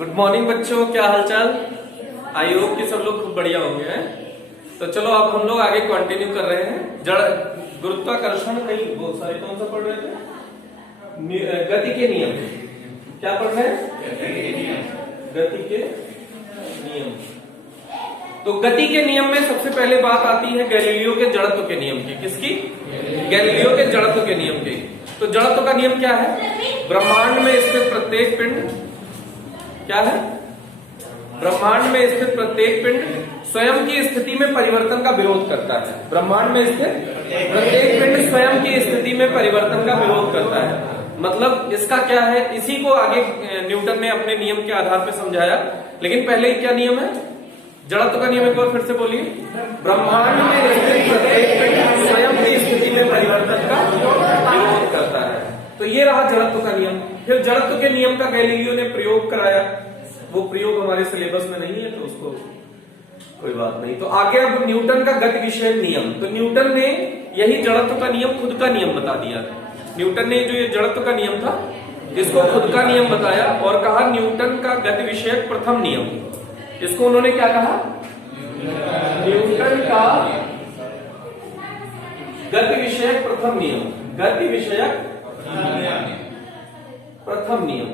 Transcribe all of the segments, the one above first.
Good morning बच्चों, क्या हालचाल। आई होप कि सब लोग खूब बढ़िया होंगे हैं। तो चलो अब हम लोग आगे कंटिन्यू कर रहे हैं। जड़ गुरुत्वाकर्षण नहीं, बहुत सारे कौन सा पढ़ रहे थे? गति के नियम। क्या पढ़ रहे हैं? गति के नियम। तो गति के नियम में सबसे पहले बात आती है गैलीलियो के जड़त्व के नियम की। किसकी? गैलीलियो के जड़त्व के नियम की। तो जड़त्व का नियम क्या है? ब्रह्मांड में स्थित प्रत्येक पिंड क्या है? ब्रह्मांड में स्थित प्रत्येक पिंड स्वयं की स्थिति में परिवर्तन का विरोध करता है। ब्रह्मांड में स्थित प्रत्येक पिंड स्वयं की स्थिति में परिवर्तन का विरोध करता है। मतलब इसका क्या है, इसी को आगे न्यूटन ने अपने नियम के आधार पर समझाया। लेकिन पहले क्या नियम है? जड़त्व का नियम एक बार फिर से बोलिए। ब्रह्मांड में स्थित प्रत्येक पिंड स्वयं की स्थिति में परिवर्तन का विरोध करता है। तो ये रहा जड़त्व का नियम। फिर जड़त्व के नियम का गैलीलियो ने प्रयोग कराया। वो प्रयोग हमारे सिलेबस में नहीं है तो उसको कोई बात नहीं। तो आगे अब न्यूटन का गति विषयक नियम। तो न्यूटन ने यही जड़त्व का नियम खुद का नियम बता दिया। न्यूटन ने जो ये जड़त्व का नियम था इसको खुद का नियम बताया और कहा न्यूटन का गति विषयक प्रथम नियम। इसको उन्होंने क्या कहा? न्यूटन का गति विषयक प्रथम नियम। गति विषयक प्रथम नियम।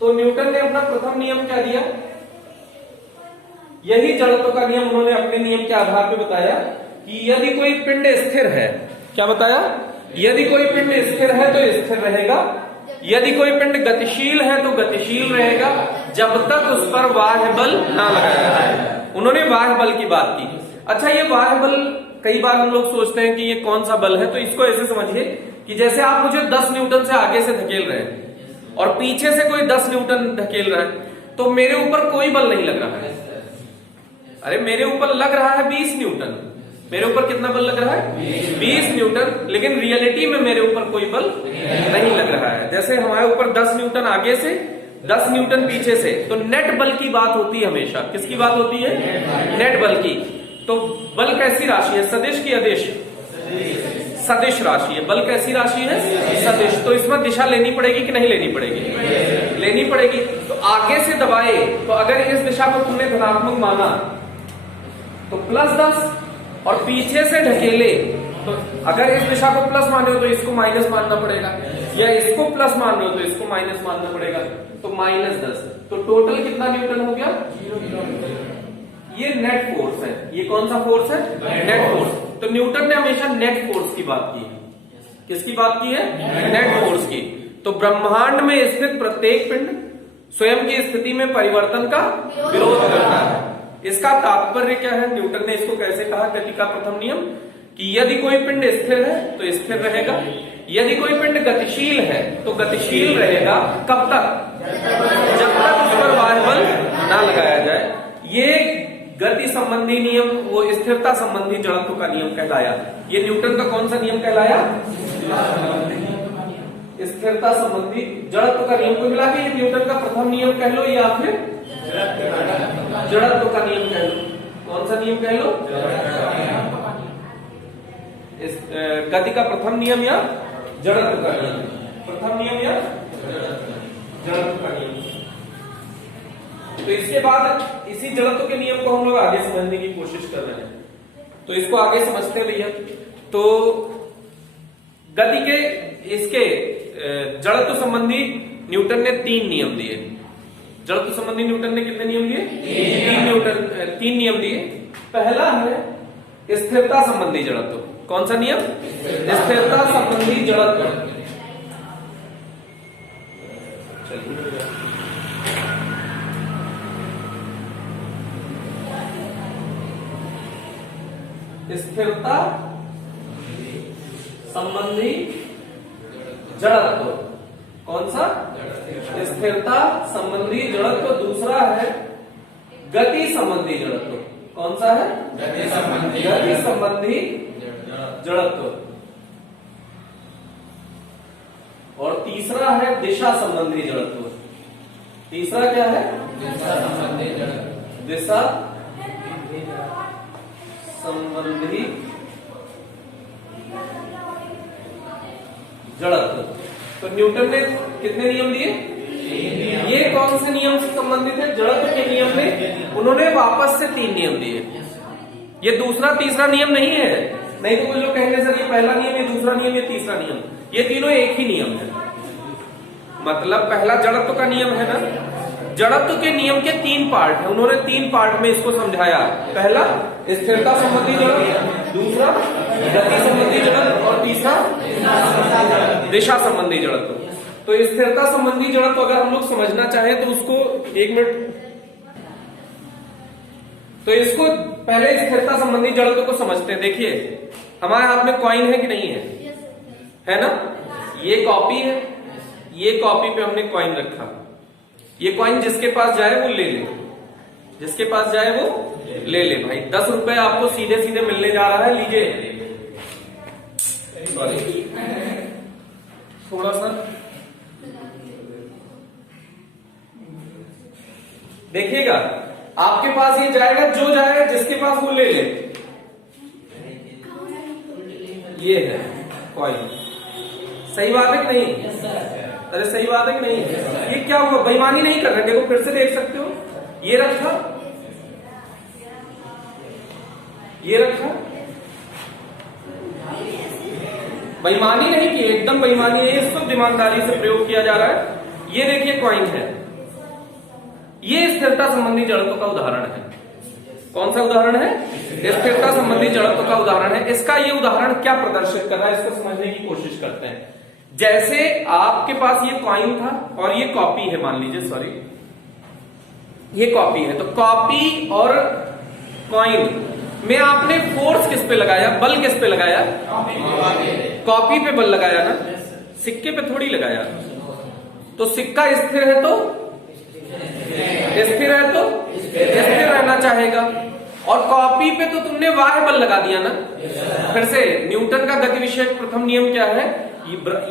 तो न्यूटन ने अपना प्रथम नियम क्या दिया? यही जड़त्व का नियम उन्होंने अपने नियम के आधार पर बताया कि यदि कोई पिंड स्थिर है, क्या बताया? यदि कोई पिंड स्थिर है तो स्थिर रहेगा, यदि कोई पिंड गतिशील है तो गतिशील रहेगा, जब तक उस पर बाह्य बल ना लगाया जाए। उन्होंने बाह्य बल की बात की। अच्छा, ये बाह्य बल कई बार हम लोग सोचते हैं कि ये कौन सा बल है। तो इसको ऐसे समझिए कि जैसे आप मुझे 10 न्यूटन से आगे से धकेल रहे हैं और पीछे से कोई 10 न्यूटन धकेल रहा है, तो मेरे ऊपर कोई बल नहीं लग रहा है। अरे मेरे ऊपर लग रहा है 20 न्यूटन। मेरे ऊपर कितना बल लग रहा है? 20 न्यूटन। लेकिन रियलिटी में मेरे ऊपर कोई बल नहीं लग रहा है। जैसे हमारे ऊपर 10 न्यूटन आगे से, 10 न्यूटन पीछे से। तो नेट बल की बात होती है हमेशा। किसकी बात होती है? नेट बल की। तो बल कैसी राशि है? सदिश की अदिश? सदिश राशि है। बल कैसी राशि है? सदिश। तो इसमें दिशा लेनी पड़ेगी कि नहीं लेनी पड़ेगी? लेनी पड़ेगी। तो आगे से दबाए तो अगर इस दिशा को तुमने धनात्मक माना तो +10, और पीछे से ढकेले तो अगर इस दिशा को प्लस मान रहे हो तो इसको माइनस मानना पड़ेगा, या इसको प्लस मान रहे हो तो इसको माइनस मानना पड़ेगा। तो -10। तो टोटल कितना न्यूटन हो गया? ये नेट फोर्स है। ये कौन सा फोर्स है? Net force. तो न्यूटन ने हमेशा नेट फोर्स की बात की है। किसकी बात की है? नेट फोर्स की। तो ब्रह्मांड में स्थित प्रत्येक पिंड स्वयं की स्थिति में परिवर्तन का विरोध करता है। इसका तात्पर्य क्या है? न्यूटन ने इसको कैसे कहा? गति का प्रथम नियम कि यदि कोई पिंड स्थिर है तो स्थिर रहेगा, यदि कोई पिंड गतिशील है तो गतिशील रहेगा। कब तक? जब तक उस पर बाह्य बल ना लगाया जाए। ये गति संबंधी नियम वो स्थिरता संबंधी जड़त्व का नियम कहलाया। ये न्यूटन का कौन सा नियम कहलाया? स्थिरता संबंधी जड़त्व का नियम को मिला के ये न्यूटन का प्रथम नियम कह लो या फिर जड़त्व का नियम कह लो। कौन सा नियम कह लो? इस गति का प्रथम नियम या जड़त्व का नियम? प्रथम नियम या जड़त्व का नियम। तो इसके बाद इसी जड़त्व के नियम को हम लोग आगे समझने की कोशिश कर रहे हैं। तो इसको आगे समझते हैं भैया। तो गति के इसके जड़त्व संबंधी न्यूटन ने 3 नियम दिए। जड़त्व संबंधी न्यूटन ने कितने नियम दिए? 3 नियम दिए। पहला है स्थिरता संबंधी जड़त्व। कौन सा नियम? स्थिरता संबंधी जड़त्व। स्थिरता संबंधी जड़त्व। कौन सा? स्थिरता संबंधी जड़त्व। दूसरा है गति संबंधी जड़त्व। कौन सा है? गति संबंधी जड़त्व। और तीसरा है दिशा संबंधी जड़त्व। तीसरा क्या है? दिशा संबंधी जड़त्व। दिशा संबंधी जड़त्व। तो न्यूटन ने कितने नियम दिए? ये कौन से नियम से संबंधित है? जड़त्व के नियम में उन्होंने वापस से 3 नियम दिए। ये दूसरा तीसरा नियम नहीं है, नहीं तो कुछ लोग कहेंगे सर ये पहला नियम, ये दूसरा नियम, ये तीसरा नियम। ये तीनों एक ही नियम है। मतलब पहला जड़त्व का नियम है ना, जड़त्व के नियम के 3 पार्ट है, उन्होंने 3 पार्ट में इसको समझाया। पहला स्थिरता संबंधी जड़त्व, दूसरा गति संबंधी जड़त्व और तीसरा दिशा संबंधी जड़त्व। तो स्थिरता संबंधी जड़त्व अगर हम लोग समझना चाहें तो उसको 1 मिनट, तो इसको पहले स्थिरता संबंधी जड़त्व को समझते हैं। देखिए हमारे हाथ में कॉइन है कि नहीं है ना? ये कॉपी है, ये कॉपी पे हमने कॉइन रखा। ये कॉइन जिसके पास जाए वो ले ले, जिसके पास जाए वो ले ले। भाई 10 रुपए आपको सीधे सीधे मिलने जा रहा है, लीजिए। सॉरी थोड़ा सा देखिएगा, आपके पास ये जाएगा, जो जाएगा जिसके पास वो ले ले। ये है कॉइन, सही बात है कि नहीं? अरे सही बात है कि नहीं? ये क्या हुआ? बेईमानी नहीं कर रहे, देखो फिर से देख सकते हो। ये रखा, ये रखा, बेईमानी नहीं की, एकदम बेईमानी है, इसको ईमानदारी से प्रयोग किया जा रहा है। ये देखिए कॉइन है, ये स्थिरता संबंधी जड़त्व का उदाहरण है। कौन सा उदाहरण है? स्थिरता संबंधी जड़त्व का उदाहरण है। इसका ये उदाहरण क्या प्रदर्शित कर रहा है, इसको समझने की कोशिश करते हैं। जैसे आपके पास ये कॉइन था और ये कॉपी है, मान लीजिए, सॉरी ये कॉपी है, तो कॉपी और कॉइन में आपने फोर्स किस पे लगाया, बल किस पे लगाया? कॉपी पे बल लगाया ना, सिक्के पे थोड़ी लगाया। तो सिक्का स्थिर है तो स्थिर है तो स्थिर रहना चाहेगा, और कॉपी पे तो तुमने बाह्य बल लगा दिया ना। फिर से न्यूटन का गति विषयक प्रथम नियम क्या है?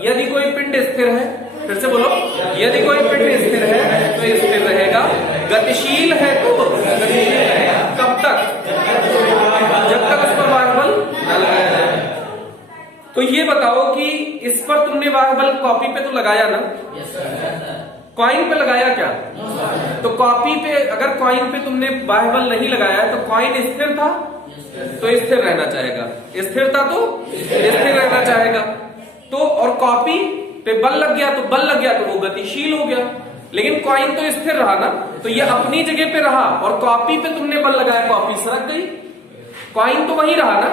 यदि कोई पिंड स्थिर है, फिर से बोलो, यदि कोई पिंड स्थिर है तो स्थिर रहेगा, गतिशील है तो गतिशील रहेगा। कब तक? जब तक उस पर बाह्य बल न लगाया जाए। तो ये बताओ कि इस पर तुमने बाह्य बल कॉपी पे तो लगाया ना, कॉइन पे लगाया क्या? तो कॉपी पे, अगर कॉइन पे तुमने बाह्य बल नहीं लगाया तो कॉइन स्थिर था तो स्थिर रहना चाहेगा, स्थिर था तो स्थिर रहना चाहेगा। तो और कॉपी पे बल लग गया, तो बल लग गया तो वो गतिशील हो गया। लेकिन कॉइन तो स्थिर रहा ना, तो ये अपनी जगह पे रहा, और कॉपी पे तुमने बल लगाया, कॉपी सरक गई, कॉइन तो वही रहा ना।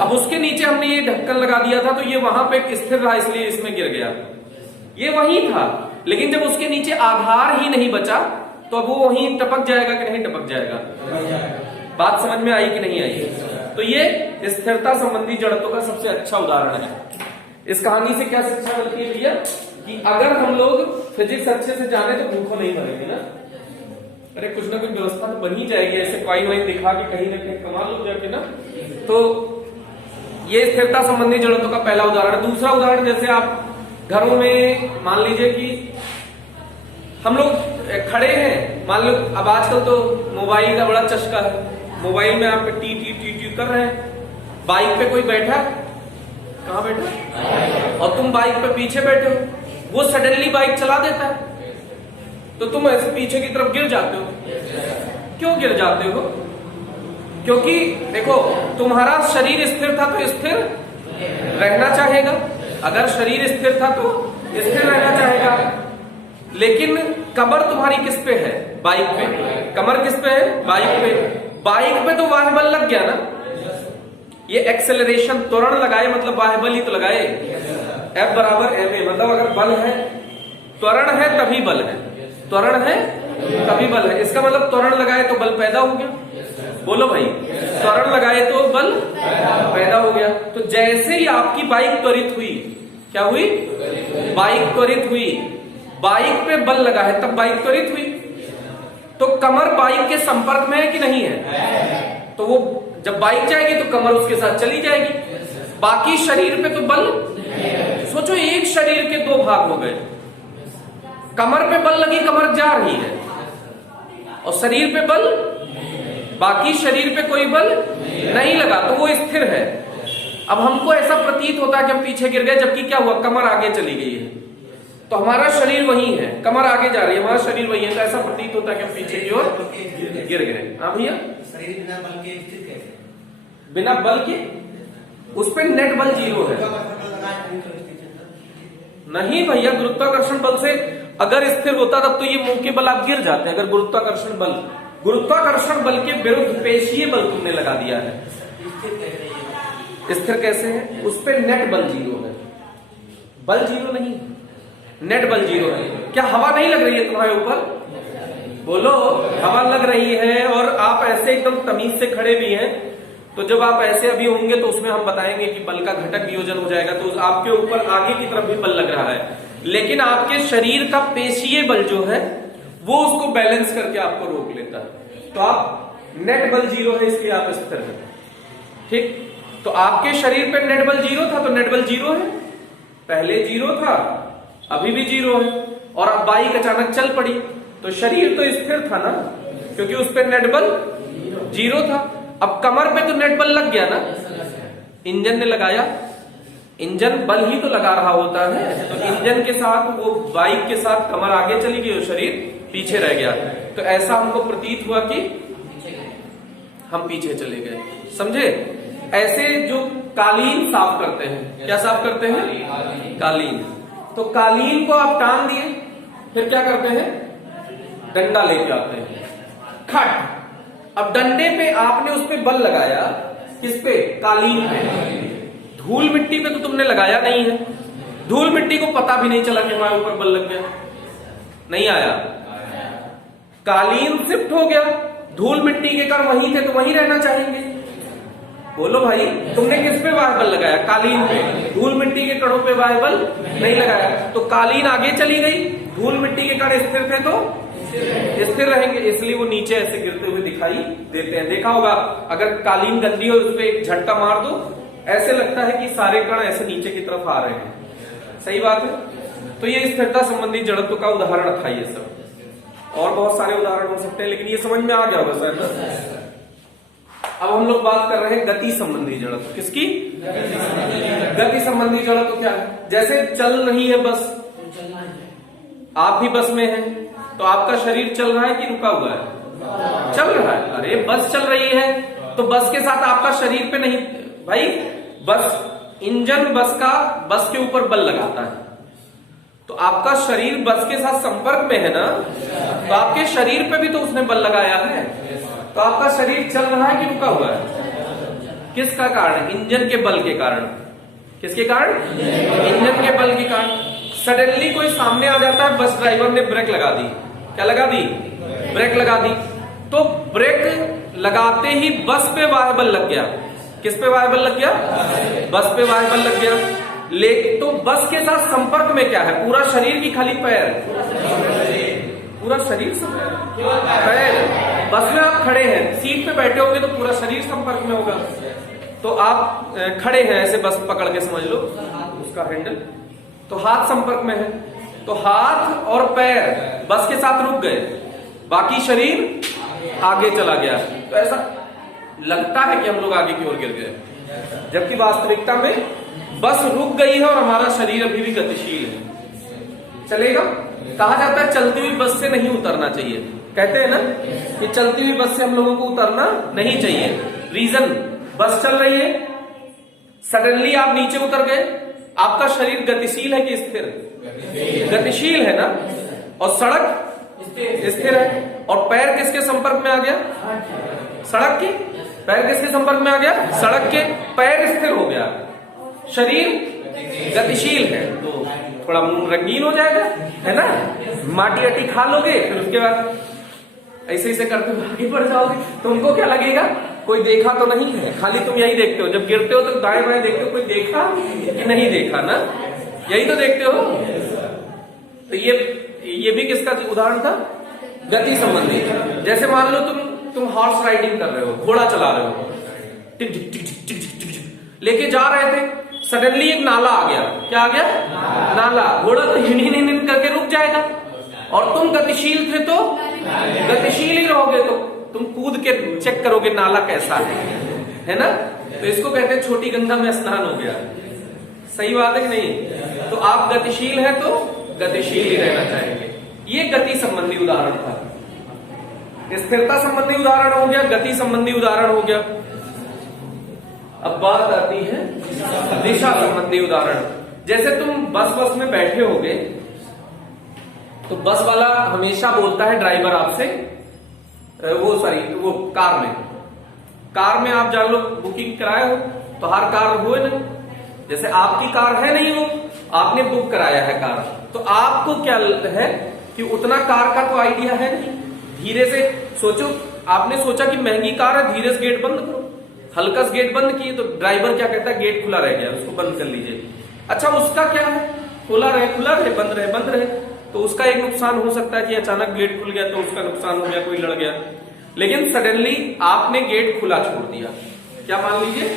अब उसके नीचे हमने ये ढक्कन लगा दिया था, तो ये वहां पे स्थिर रहा, इसलिए इसमें गिर गया। ये वही था, लेकिन जब उसके नीचे आधार ही नहीं बचा तो अब वो वहीं टपक जाएगा कि नहीं टपक जाएगा? बात समझ में आई कि नहीं आई? तो ये स्थिरता संबंधी जड़त्व का सबसे अच्छा उदाहरण है। इस कहानी से क्या शिक्षा मिलती है भैया? कि अगर हम लोग फिजिक्स अच्छे से जाने तो भूखों नहीं मरेंगे ना। अरे कुछ ना कुछ व्यवस्था तो बन ही जाएगी, ऐसे कॉइन वाइन दिखा के कहीं ना कहीं कमा लो जाके ना। तो ये स्थिरता संबंधी जड़त्व का पहला उदाहरण। दूसरा उदाहरण, जैसे आप घरों में मान लीजिए कि हम लोग खड़े हैं, मान लो अब आजकल तो मोबाइल का बड़ा चस्का है, मोबाइल में आप टी टी टी टी कर रहे हैं, बाइक पे कोई बैठा, कहाँ बैठा, और तुम बाइक पे पीछे बैठे हो, वो सडनली बाइक चला देता है तो तुम ऐसे पीछे की तरफ गिर जाते हो। क्यों गिर जाते हो? क्योंकि देखो तुम्हारा शरीर स्थिर था तो स्थिर रहना चाहेगा, अगर शरीर स्थिर था तो स्थिर रहना चाहेगा। लेकिन कमर तुम्हारी किस पे है? बाइक पे। कमर किस पे है? बाइक पे। बाइक पे तो बाह्य बल लग गया ना, ये एक्सेलरेशन, त्वरण लगाए मतलब बाह्य बल ही तो लगाए। F बराबर ma, मतलब अगर बल है, त्वरण है तभी बल है, त्वरण है तभी बल है। इसका मतलब त्वरण लगाए तो बल पैदा हो गया। बोलो भाई, त्वरण लगाए तो बल पैदा हो गया। तो जैसे ही आपकी बाइक त्वरित हुई, क्या हुई? बाइक त्वरित हुई, बाइक पे बल लगा है तब बाइक त्वरित हुई। तो कमर बाइक के संपर्क में है कि नहीं है? तो वो जब बाइक जाएगी तो कमर उसके साथ चली जाएगी। बाकी शरीर पे तो बल, सोचो एक शरीर के 2 भाग हो गए, कमर पे बल लगी, कमर जा रही है, और शरीर पे बल, बाकी शरीर पे कोई बल नहीं लगा, तो वो स्थिर है। अब हमको ऐसा प्रतीत होता है कि हम पीछे गिर गए, जबकि क्या हुआ? कमर आगे चली गई है। तो हमारा शरीर वही है, कमर आगे जा रही है, हमारा शरीर वही है, तो ऐसा प्रतीत होता है कि हम पीछे की ओर गिर गए। हाँ भैया, शरीर बिना बल के स्थिर कैसे? बिना बल के उस पर नेट बल 0 है। नहीं भैया, गुरुत्वाकर्षण बल से अगर स्थिर होता तब तो ये मुंह के बल आप गिर जाते। अगर गुरुत्वाकर्षण बल के विरुद्ध पेशीय बल तुमने लगा दिया है। स्थिर कैसे है? उस पर नेट बल 0 है, बल 0 नहीं, नेट बल 0 है। क्या हवा नहीं लग रही है तुम्हारे ऊपर? बोलो, हवा लग रही है और आप ऐसे एकदम तमीज से खड़े भी हैं। तो जब आप ऐसे अभी होंगे तो उसमें हम बताएंगे कि बल का घटक वियोजन हो जाएगा, तो आपके ऊपर आगे की तरफ भी बल लग रहा है, लेकिन आपके शरीर का पेशीय बल जो है वो उसको बैलेंस करके आपको रोक लेता है। तो आप नेट बल 0 है, इसलिए आप स्थिर हैं। ठीक, तो आपके शरीर पे नेट बल 0 था, तो नेट बल 0 है। पहले 0 था, अभी भी 0 है। और अब बाइक अचानक चल पड़ी तो शरीर तो स्थिर था ना, क्योंकि उस पर नेट बल 0 था। अब कमर पे तो नेट बल लग गया ना, इंजन ने लगाया, इंजन बल ही तो लगा रहा होता है। तो इंजन के साथ वो बाइक के साथ कमर आगे चली गई और शरीर पीछे रह गया। तो ऐसा हमको प्रतीत हुआ कि हम पीछे चले गए। समझे? ऐसे जो कालीन साफ करते हैं, क्या साफ करते हैं? कालीन। तो कालीन को आप टांग दिए, फिर क्या करते हैं? डंडा लेके आते हैं, खट। अब डंडे पे आपने उस पे बल लगाया, किस पे? कालीन पे। धूल मिट्टी पे तो तुमने लगाया नहीं है। धूल मिट्टी को पता भी नहीं चला कि हमारे ऊपर बल लग गया, नहीं आया। कालीन शिफ्ट हो गया, धूल मिट्टी के कण वहीं थे तो वहीं रहना चाहेंगे। बोलो भाई, तुमने किस पे वाह बल लगाया? कालीन पे। धूल मिट्टी के कणों पे वाह बल नहीं लगाया, तो कालीन आगे चली गई, धूल मिट्टी के कण स्थिर थे तो स्थिर रहेंगे, इसलिए वो नीचे ऐसे गिरते हुए दिखाई देते हैं। देखा होगा, अगर कालीन गंदी हो उस पर एक झटका मार दो, ऐसे लगता है कि सारे कण ऐसे नीचे की तरफ आ रहे हैं। सही बात है। तो ये स्थिरता संबंधी जड़त्व का उदाहरण था ये सब, और बहुत सारे उदाहरण हो सकते हैं, लेकिन ये समझ में आ गया होगा सर। अब हम लोग बात कर रहे हैं गति संबंधी जड़त्व। किसकी? गति संबंधी जड़त्व क्या है? जैसे चल रही है बस, आप भी बस में हैं, तो आपका शरीर चल रहा है कि रुका हुआ है? चल रहा है। अरे बस चल रही है तो बस के साथ आपका शरीर पे नहीं भाई, बस इंजन बस के ऊपर बल लगाता है, तो आपका शरीर बस के साथ संपर्क में है ना, तो आपके शरीर पे भी तो उसने बल लगाया है। तो आपका शरीर चल रहा है कि रुका हुआ है? किसका कारण? इंजन के बल के कारण। किसके कारण? इंजन के बल के कारण। सडनली कोई सामने आ जाता है, बस ड्राइवर ने ब्रेक लगा दी। क्या लगा दी? ब्रेक लगा दी। तो ब्रेक लगाते ही बस पे वाह बल लग गया। किस पे वाह बल लग गया? बस पे वाह बल लग गया। लेकिन तो बस के साथ संपर्क में क्या है? पूरा शरीर की खाली पैर? पूरा शरीर पैर। बस में आप खड़े हैं, सीट पे बैठे होंगे तो पूरा शरीर संपर्क में होगा। तो आप खड़े हैं ऐसे, बस पकड़ के समझ लो उसका हैंडल, तो हाथ संपर्क में है, तो हाथ और पैर बस के साथ रुक गए, बाकी शरीर आगे चला गया। तो ऐसा लगता है कि हम लोग आगे की ओर गिर गए, जबकि वास्तविकता में बस रुक गई है और हमारा शरीर अभी भी गतिशील है। चलेगा? कहा जाता है चलती हुई बस से नहीं उतरना चाहिए। कहते हैं ना कि चलती हुई बस से हम लोगों को उतरना नहीं चाहिए। रीजन, बस चल रही है, सडनली आप नीचे उतर गए, आपका शरीर गतिशील है कि स्थिर? गतिशील है ना। और सड़क स्थिर है, और पैर किसके संपर्क में आ गया? सड़क की। पैर किसके संपर्क में आ गया? सड़क के। पैर स्थिर हो गया, शरीर गतिशील है, तो थोड़ा मुंह रंगीन हो जाएगा, है ना। माटी अटी खा लोगे, फिर उसके बाद ऐसे ऐसे करते हुए आगे बढ़ जाओगे, तुमको क्या लगेगा? कोई देखा तो नहीं है, खाली तुम यही देखते हो। जब गिरते हो तो दाएं बाएं देखते हो, कोई देखा कि नहीं देखा ना, यही तो देखते हो। तो ये भी किसका उदाहरण था? गति संबंधी। जैसे मान लो तुम हॉर्स राइडिंग कर रहे हो, घोड़ा चला रहे हो, टिक टिक टिक टिक टिक टिक लेके जा रहे थे, सडनली एक नाला आ गया। क्या आ गया? नाला। घोड़ा तो हिन हिन हिन करके रुक जाएगा, और तुम गतिशील थे तो गतिशील ही रहोगे, तो तुम कूद के चेक करोगे नाला कैसा है ना। तो इसको कहते हैं छोटी गंगा में स्नान हो गया। सही बात है कि नहीं? तो आप गतिशील है तो गतिशील ही रहना चाहेंगे। ये गति संबंधी उदाहरण था। स्थिरता संबंधी उदाहरण हो गया, गति संबंधी उदाहरण हो गया। अब बात आती है दिशा संबंधी उदाहरण। जैसे तुम बस में बैठे होगे तो बस वाला हमेशा बोलता है, ड्राइवर आपसे, वो कार में आप जान लो बुकिंग कराए हो तो हर कार हुए नहीं, जैसे आपकी कार है नहीं, वो आपने बुक कराया है कार, तो आपको क्या है कि उतना कार का तो आइडिया है नहीं। धीरे से सोचो, आपने सोचा कि महंगी कार है, धीरे से गेट बंद करो, हल्का से गेट बंद किए तो ड्राइवर क्या कहता है, गेट खुला रह गया, उसको बंद कर लीजिए। अच्छा, उसका क्या है, खुला रहे, बंद रहे, तो उसका एक नुकसान हो सकता है कि अचानक गेट खुल गया तो उसका नुकसान हो गया, कोई लड़ गया। लेकिन सडनली आपने गेट खुला छोड़ दिया, क्या मान लीजिए,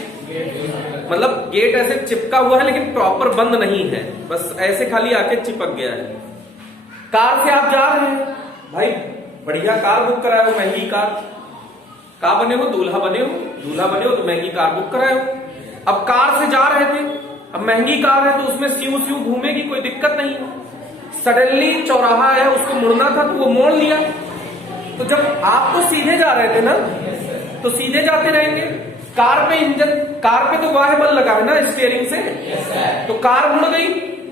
मतलब गेट ऐसे चिपका हुआ है लेकिन प्रॉपर बंद नहीं है, बस ऐसे खाली आके चिपक गया है। कार से आप जा रहे हैं, भाई बढ़िया कार बुक कराए हो, महंगी कार, का बने हो, दूल्हा बने हो तो महंगी कार बुक कराए हो। अब कार से जा रहे थे, अब महंगी कार है तो उसमें स्यू घूमेगी, कोई दिक्कत नहीं है। सडनली चौराहा है, उसको मुड़ना था तो वो मोड़ लिया, तो जब आप तो सीधे जा रहे थे ना, तो सीधे जाते रहेंगे। कार पे तो वाहे बल लगा है ना स्टीयरिंग से, तो कार मुड़ गई,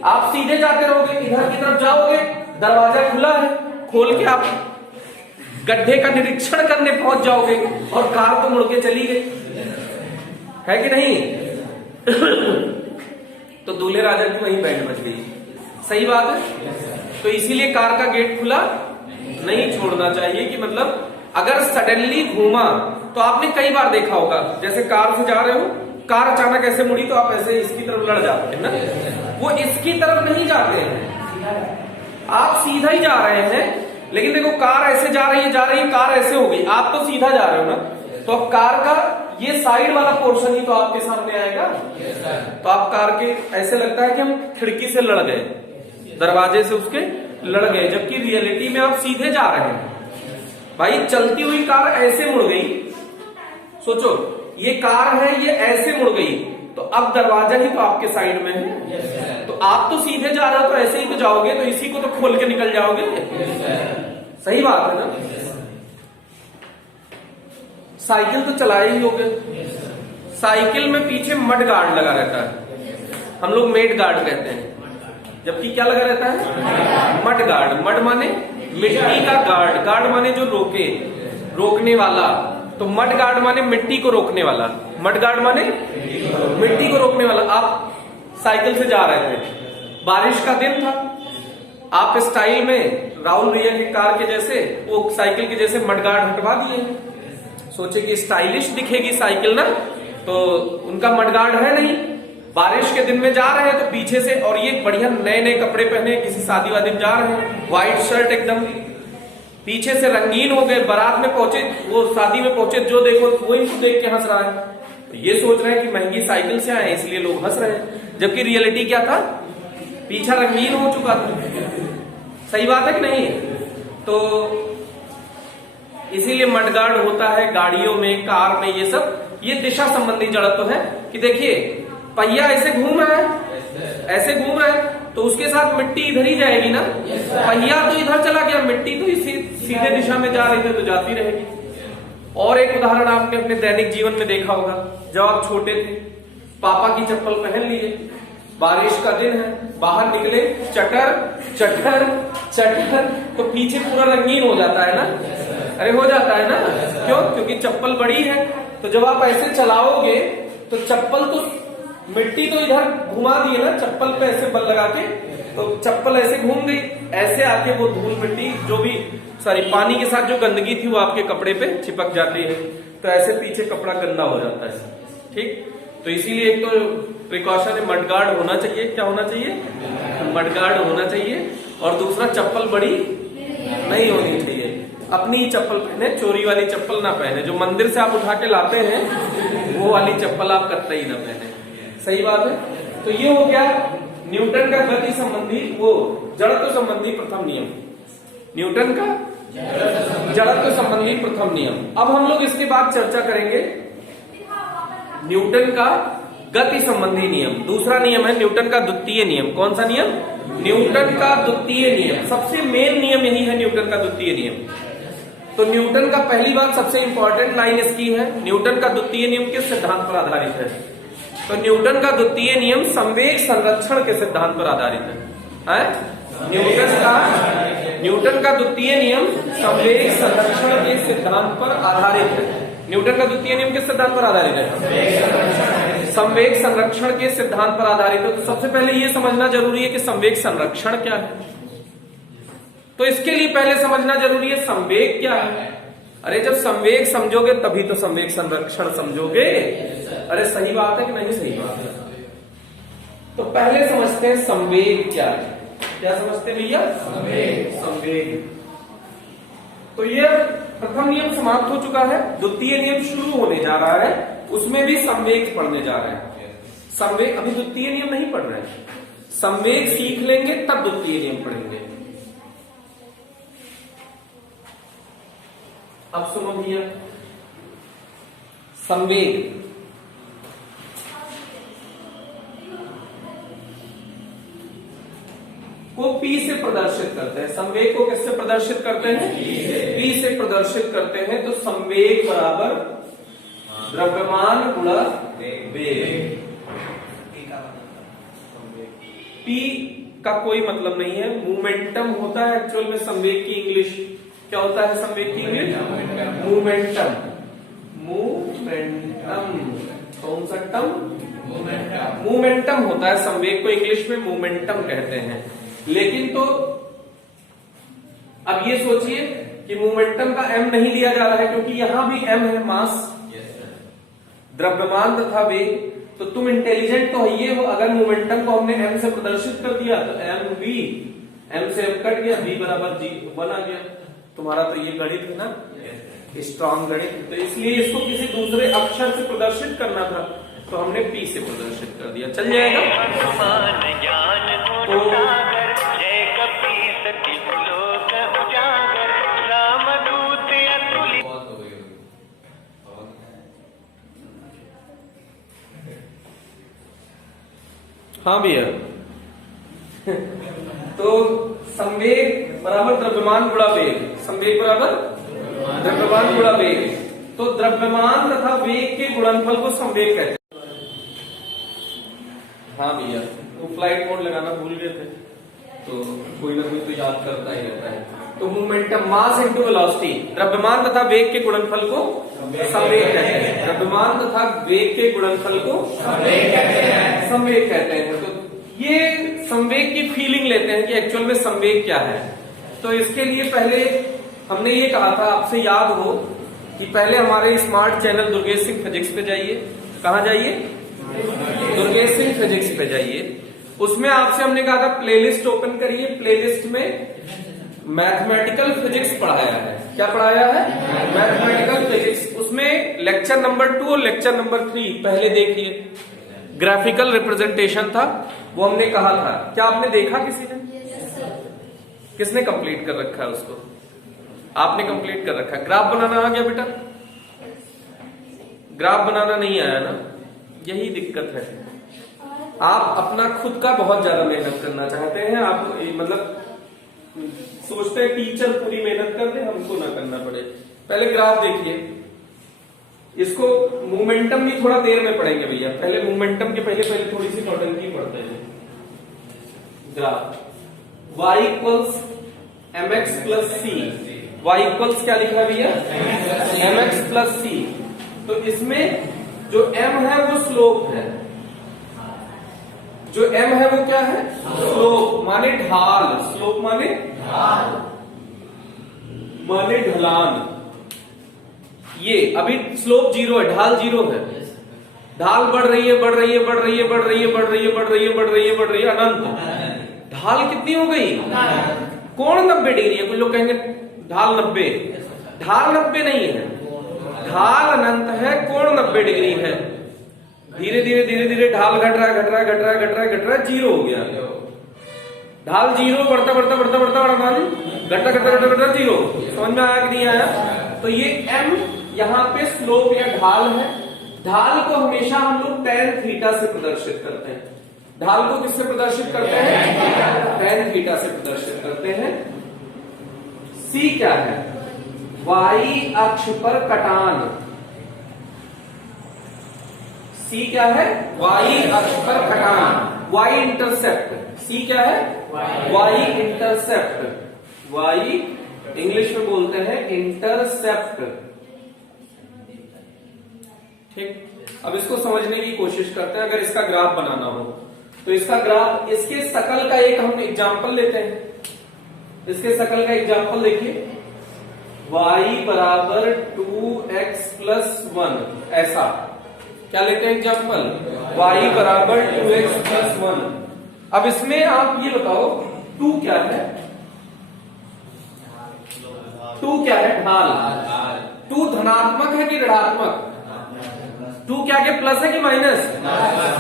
आप सीधे जाते रहोगे, इधर की तरफ जाओगे, दरवाजा खुला है, खोल के आप गड्ढे का निरीक्षण करने पहुंच जाओगे और कार तो मुड़ के चली गई, है कि नहीं? तो दूल्हे राजा की वहीं बैंड बज गई। सही बात है। तो इसीलिए कार का गेट खुला नहीं छोड़ना चाहिए, कि मतलब अगर सडनली घूमा तो आपने कई बार देखा होगा, जैसे कार से जा रहे हो, कार अचानक ऐसे मुड़ी तो आप ऐसे इसकी तरफ लड़ जाते हैं ना, वो इसकी तरफ नहीं जाते हैं, आप सीधा ही जा रहे हैं। लेकिन देखो कार ऐसे जा रही है, कार ऐसे हो गई, आप तो सीधा जा रहे हो ना, तो अब कार का ये साइड वाला पोर्शन ही तो आपके सामने आएगा। तो आप कार के ऐसे लगता है कि हम खिड़की से लड़ गए, दरवाजे से उसके लड़ गए, जबकि रियलिटी में आप सीधे जा रहे हैं। भाई चलती हुई कार ऐसे मुड़ गई, सोचो ये कार है, ये ऐसे मुड़ गई, तो अब दरवाजा ही तो आपके साइड में है, तो आप तो सीधे जा रहे हो, तो ऐसे ही तो जाओगे, तो इसी को तो खोल के निकल जाओगे। सही बात है ना? साइकिल तो चलाए ही होगे, साइकिल में पीछे मड गार्ड लगा रहता है, हम लोग मेड गार्ड कहते हैं, जबकि क्या लगा रहता है, मड गार्ड। मड माने मिट्टी का गार्ड, गार्ड माने जो रोकने वाला, तो मड गार्ड माने मिट्टी को रोकने वाला, मड गार्ड माने मिट्टी को रोकने वाला। आप साइकिल से जा रहे थे, बारिश का दिन था, आप स्टाइल में राहुल भैया की कार के जैसे, वो साइकिल के जैसे मड गार्ड हटवा दिए, सोचे कि स्टाइलिश दिखेगी साइकिल ना, तो उनका मड गार्ड है नहीं, बारिश के दिन में जा रहे हैं तो पीछे से, और ये बढ़िया नए कपड़े पहने किसी शादी वादी में जा रहे हैं, व्हाइट शर्ट एकदम, पीछे से रंगीन हो गए, बारात में पहुंचे, वो शादी में पहुंचे, जो देखो वही देख के हंस रहा है, तो ये सोच रहे हैं कि महंगी साइकिल से आए इसलिए लोग हंस रहे हैं, जबकि रियलिटी क्या था, पीछा रंगीन हो चुका था। सही बात है कि नहीं? तो इसीलिए मडगार्ड होता है गाड़ियों में, कार में, ये सब, ये दिशा संबंधी जड़त्व है कि देखिए पहिया ऐसे घूम रहा है, तो उसके साथ मिट्टी इधर ही जाएगी ना, पहिया तो इधर चला गया, मिट्टी तो सीधे दिशा में जा रही थी तो जाती रहेगी। और एक उदाहरण आपने अपने दैनिक जीवन में देखा होगा, जब आप छोटे थे, पापा की चप्पल पहन लिए, बारिश का दिन है, बाहर निकले, चटर तो पीछे पूरा रंगीन हो जाता है ना, अरे हो जाता है ना, क्यों? क्योंकि चप्पल बड़ी है, तो जब आप ऐसे चलाओगे तो चप्पल तो, मिट्टी तो इधर घुमा दिए ना, चप्पल पे ऐसे बल लगा के, तो चप्पल ऐसे घूम गई, ऐसे आके वो धूल मिट्टी जो भी पानी के साथ जो गंदगी थी वो आपके कपड़े पे चिपक जाती है, तो ऐसे पीछे कपड़ा गंदा हो जाता है। ठीक, तो इसीलिए एक तो प्रिकॉशन है, मडगार्ड होना चाहिए। क्या होना चाहिए? मडगार्ड होना चाहिए। और दूसरा, चप्पल बड़ी नहीं होनी चाहिए, अपनी ही चप्पल पहने, चोरी वाली चप्पल ना पहने, जो मंदिर से आप उठा के लाते हैं वो वाली चप्पल आप कतई ना पहने। सही बात है। तो ये हो गया न्यूटन का गति संबंधी, वो जड़त्व संबंधी प्रथम नियम, न्यूटन का जड़त्व संबंधी प्रथम नियम। अब हम लोग इसके बाद चर्चा करेंगे न्यूटन का गति संबंधी नियम। दूसरा नियम है न्यूटन का द्वितीय नियम। कौन सा नियम? न्यूटन का द्वितीय नियम। सबसे मेन नियम यही है, न्यूटन का द्वितीय नियम। तो न्यूटन का पहली बात, सबसे इंपॉर्टेंट लाइन इसकी है, न्यूटन का द्वितीय नियम किस सिद्धांत पर आधारित है? तो न्यूटन का द्वितीय नियम संवेग संरक्षण के सिद्धांत पर आधारित है। न्यूटन का द्वितीय नियम संवेग संरक्षण के सिद्धांत पर आधारित है। न्यूटन का द्वितीय नियम किस सिद्धांत पर आधारित है? संवेग संरक्षण के सिद्धांत पर आधारित है। तो सबसे पहले यह समझना जरूरी है कि संवेग संरक्षण क्या है। तो इसके लिए पहले समझना जरूरी है संवेग क्या है। अरे जब संवेग समझोगे तभी तो संवेग संरक्षण समझोगे। अरे सही बात है कि नहीं सही बात है? तो पहले समझते हैं संवेग क्या है। क्या समझते हैं भैया? संवेग। तो ये प्रथम नियम समाप्त हो चुका है, द्वितीय नियम शुरू होने जा रहा है, उसमें भी संवेग पढ़ने जा रहे हैं। संवेग, अभी द्वितीय नियम नहीं पढ़ रहे हैं, संवेग सीख लेंगे तब द्वितीय नियम पढ़ेंगे। अब सुनो भैया, संवेग को P से प्रदर्शित करते हैं। संवेग को किससे प्रदर्शित करते हैं? P से प्रदर्शित करते हैं। तो संवेग बराबर द्रव्यमान गुणा वेग। P का कोई मतलब नहीं है, मोमेंटम होता है एक्चुअल में। संवेग की इंग्लिश क्या होता है? संवेग की इंग्लिश मोमेंटम। कौन सा टम? मोमेंटम होता है संवेग को इंग्लिश में मोमेंटम कहते हैं। लेकिन तो अब ये सोचिए कि मोमेंटम का m नहीं लिया जा रहा है, क्योंकि यहां भी m है, मास, द्रव्यमान तथा वेग। तो तुम इंटेलिजेंट तो है ये हो, अगर मोमेंटम को हमने m से प्रदर्शित कर दिया तो mv, m से m कट गया, v बराबर g1 आ गया। तुम्हारा तो ये गणित है ना, स्ट्रॉन्ग गणित। तो इसलिए इसको किसी दूसरे अक्षर से प्रदर्शित करना था, तो हमने P से प्रदर्शित कर दिया, चल जाएगा। तो हाँ भैया, तो संवेग बराबर द्रव्यमान गुणा वेग। संवेग बराबर द्रव्यमान गुणा वेग। तो द्रव्यमान तथा वेग के गुणनफल को संवेग कहते हैं। हाँ भैया, तो फ्लाइट मोड लगाना भूल गए थे, तो कोई ना कोई तो याद करता ही रहता है। तो मोमेंटम, मास इनटू वेलोसिटी, द्रव्यमान तथा वेग के गुणनफल को संवेग कहते हैं। द्रव्यमान तथा वेग के गुणनफल को संवेग कहते हैं। तो ये संवेग की फीलिंग लेते हैं कि एक्चुअल में संवेग क्या है। तो इसके लिए पहले हमने ये कहा था, आपसे याद हो कि पहले हमारे smart channel Durgesh Singh physics पे जाइए। कहाँ जाइए? दुर्गेश सिंह फिजिक्स पे जाइए। उसमें आपसे हमने कहा था प्लेलिस्ट ओपन करिए। प्लेलिस्ट में मैथमेटिकल फिजिक्स पढ़ाया है। क्या पढ़ाया है? Mathematical physics. उसमें लेक्चर नंबर 2 और लेक्चर नंबर 3 पहले देखिए। ग्राफिकल रिप्रेजेंटेशन था, वो हमने कहा था। क्या आपने देखा किसी ने? किसने कंप्लीट कर रखा है उसको? आपने कंप्लीट कर रखा है। ग्राफ बनाना आ गया बेटा? ग्राफ बनाना नहीं आया ना, यही दिक्कत है। आप अपना खुद का बहुत ज्यादा मेहनत करना चाहते हैं। आप मतलब सोचते हैं टीचर पूरी मेहनत कर दे, हमको ना करना पड़े। पहले ग्राफ देखिए। इसको मोमेंटम भी थोड़ा देर में पढ़ेंगे भैया। पहले मोमेंटम के पहले थोड़ी सी नौटंकी पढ़ते हैं। Graph y equals mx plus C. y equals क्या लिखा है भैया? mx plus C. तो इसमें जो m है वो स्लोप है। जो m है वो क्या है? स्लोप माने ढाल। स्लोप माने ढाल, माने ढलान। ये अभी स्लोप 0 है, ढाल 0 है। ढाल बढ़ रही है, बढ़ रही है, बढ़ रही है, बढ़ रही है, बढ़ रही है, बढ़ रही है, बढ़ रही है, बढ़ रही है, अनंत। ढाल कितनी हो गई? कोण 90 डिग्री है। कुछ लोग कहेंगे ढाल 90। ढाल 90 नहीं है, ढाल अनंत है, कोण 90 डिग्री है। धीरे धीरे धीरे धीरे ढाल घट रहा है, घट रहा है, घट रहा है, घट रहा है, घट रहा है, 0 हो गया। ढाल 0, बढ़ता बढ़ता बढ़ता बढ़ता बढ़ता घटता घटता घटता घटता 0। समझ में आया कि नहीं आया? तो ये m यहाँ पे स्लोप या ढाल है। ढाल को हमेशा हम लोग tan थीटा से प्रदर्शित करते हैं। ढाल को किससे प्रदर्शित करते हैं? tan थीटा से प्रदर्शित करते हैं। C क्या है? y अक्ष पर कटान। C क्या है? y अक्ष पर कटान, y इंटरसेप्ट। C क्या है? y intercept. y इंग्लिश में बोलते हैं इंटरसेप्ट। ठीक, अब इसको समझने की कोशिश करते हैं। अगर इसका ग्राफ बनाना हो तो इसका ग्राफ, इसके शकल का एक हम एग्जांपल लेते हैं। इसके शकल का एग्जांपल देखिए, y बराबर 2x प्लस 1, ऐसा क्या लेते हैं एग्जांपल? y बराबर 2x प्लस 1। अब इसमें आप ये बताओ 2 क्या है? 2 क्या है? ढाल। 2 धनात्मक है कि ऋणात्मक? 2 के आगे प्लस है कि माइनस?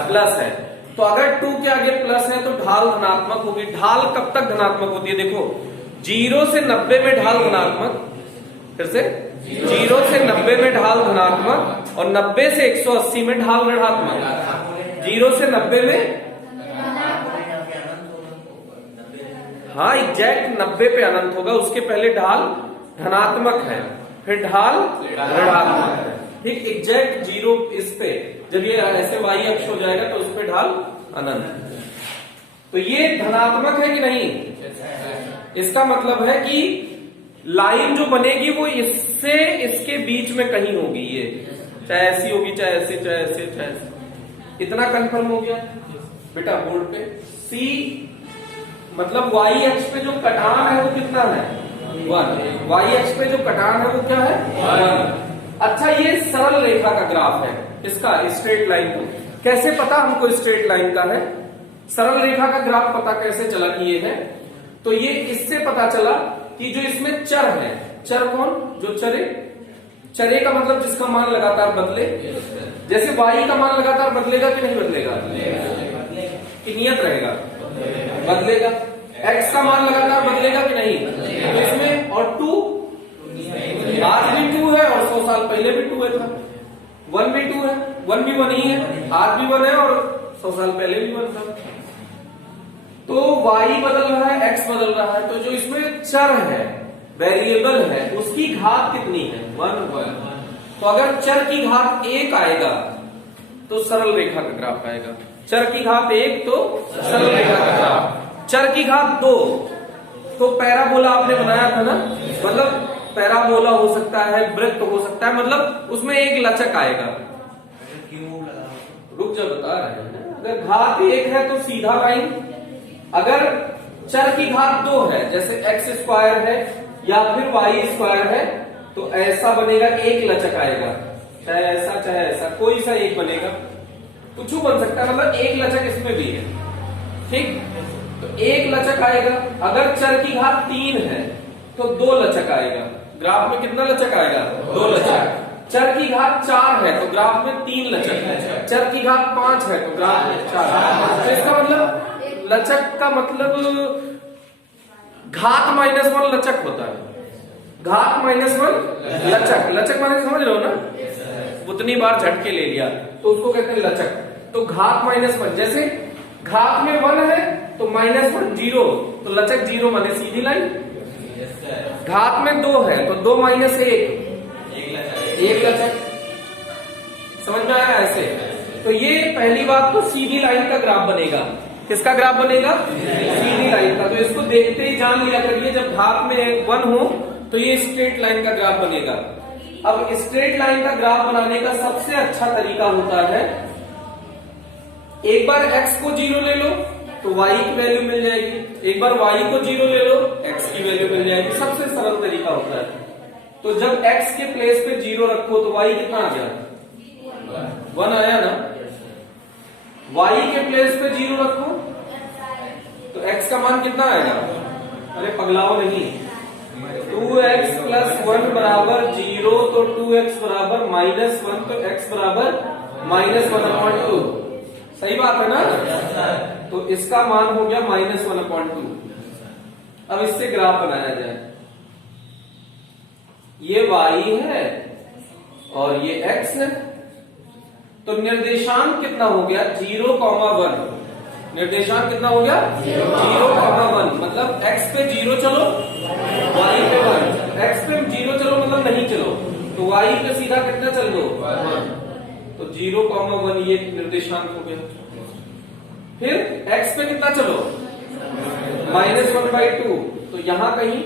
प्लस है। तो अगर 2 के आगे प्लस है तो ढाल धनात्मक होगी। ढाल कब तक धनात्मक होती है? देखो 0 से 90 में ढाल धनात्मक, फिर से 0 से 90 में ढाल धनात्मक और 90 से 180 में ढाल ऋणात्मक। 0 से 90 में, हाँ एग्जैक्ट 90 पे अनंत होगा, उसके पहले ढाल धनात्मक है, फिर ढाल ऋणात्मक है। ठीक, एग्जैक्ट 0 इस पे, जब ये ऐसे y अक्ष हो जाएगा तो उस पे ढाल अनंत। तो ये धनात्मक है कि नहीं? इसका मतलब है कि लाइन जो बनेगी वो इससे इसके बीच में कहीं होगी। ये चाहे ऐसी होगी, चाहे ऐसी, चाहे ऐसे, चाहे ऐसे। इतना कंफर्म हो गया बेटा बोर्ड पे। C मतलब y अक्ष पे जो कटान है वो कितना है? 1। y अक्ष पे जो कटान है वो क्या है? 1। अच्छा, ये सरल रेखा का ग्राफ है। इसका स्ट्रेट लाइन को कैसे पता हमको स्ट्रेट लाइन का है? सरल रेखा का ग्राफ पता कैसे चला कि ये है? तो ये इससे पता चला कि जो इसमें चर है, चर कौन? जो चरे, चरे का मतलब जिसका मान लगातार बदले। जैसे y का मान लगातार बदलेगा कि नहीं बदलेगा? कि नियत रहेगा? बदलेगा। x का मान लगातार बदलेगा कि नहीं? तो इसमें, और 2 आज भी 2 है और 100 साल पहले भी 2 था। 1 भी 2 है, 1 भी 1 ही है, आज भी 1 है और 100 साल पहले भी 1 था। तो y बदल रहा है, x बदल रहा है, तो जो इसमें चर है, वेरिएबल है, उसकी घात कितनी है? 1। तो अगर चर की घात 1 आएगा तो सरल रेखा का ग्राफ आएगा। चर की घात 1 तो सरल रेखा का ग्राफ। चर की घात 2 तो पैराबोला आपने बनाया था ना, मतलब पैराबोला हो सकता है, वृत्त हो सकता है, मतलब उसमें एक लचक आएगा। रुक जा, बता रहे हैं। अगर घात 1 है तो सीधा लाइन, अगर चर की घात 2 है, जैसे x स्क्वायर है या फिर y स्क्वायर है, तो ऐसा बनेगा, एक लचक आएगा, चाहे ऐसा चाहे ऐसा, कोई सा एक बनेगा, कुछ बन सकता है, मतलब एक लचक इसमें भी है। ठीक, तो एक लचक आएगा। अगर चर की घात 3 है तो 2 लचक आएगा। ग्राफ में कितना लचक आएगा? 2 लचक। चर की घात 4 है तो ग्राफ में 3 लचक है। चर की घात 5 है तो ग्राफ में 4। तो इसका मतलब लचक का मतलब घात -1 लचक होता है। घात -1 लचक, लचक माने समझ रहे हो ना? उतनी बार झटके ले लिया तो उसको कहते हैं लचक। तो घात -1, जैसे घात में 1 है तो -1 0, तो लचक 0 माने सीधी लाइन। घात में 2 है तो 2 - 1, एक लचक। समझ में आया ऐसे? तो ये पहली बात तो सीधी लाइन का ग्राफ बनेगा। किसका ग्राफ बनेगा? सीधी लाइन का। तो इसको देखते ही जान लिया करिए, जब घात में 1 हो तो ये स्ट्रेट लाइन का ग्राफ बनेगा। अब स्ट्रेट लाइन का ग्राफ बनाने का सबसे अच्छा तरीका होता है, एक बार x को 0 ले लो तो y की वैल्यू मिल जाएगी, एक बार y को 0 ले लो x की वैल्यू मिल जाएगी। सबसे सरल तरीका होता है। तो जब x के प्लेस पे 0 रखो तो y कितना आ गया? 1 आया ना। y के प्लेस पे 0 रखो तो x का मान कितना आएगा? अरे पगलाओ नहीं, 2x + 1 बराबर 0, तो 2x बराबर -1, तो x बराबर -1/2। सही बात है ना? तो इसका मान हो गया -1/2। अब इससे ग्राफ बनाया जाए। ये y है और ये x है। तो निर्देशांक कितना हो गया 0,1। निर्देशांक कितना हो गया 0,1 मतलब x पे 0 चलो y पे 1, x पे 0 चलो मतलब नहीं चलो तो y पे सीधा कितना चल दो 1, तो 0,1 ये निर्देशांक हो गया। फिर x पे कितना चलो -1/2 तो यहां कहीं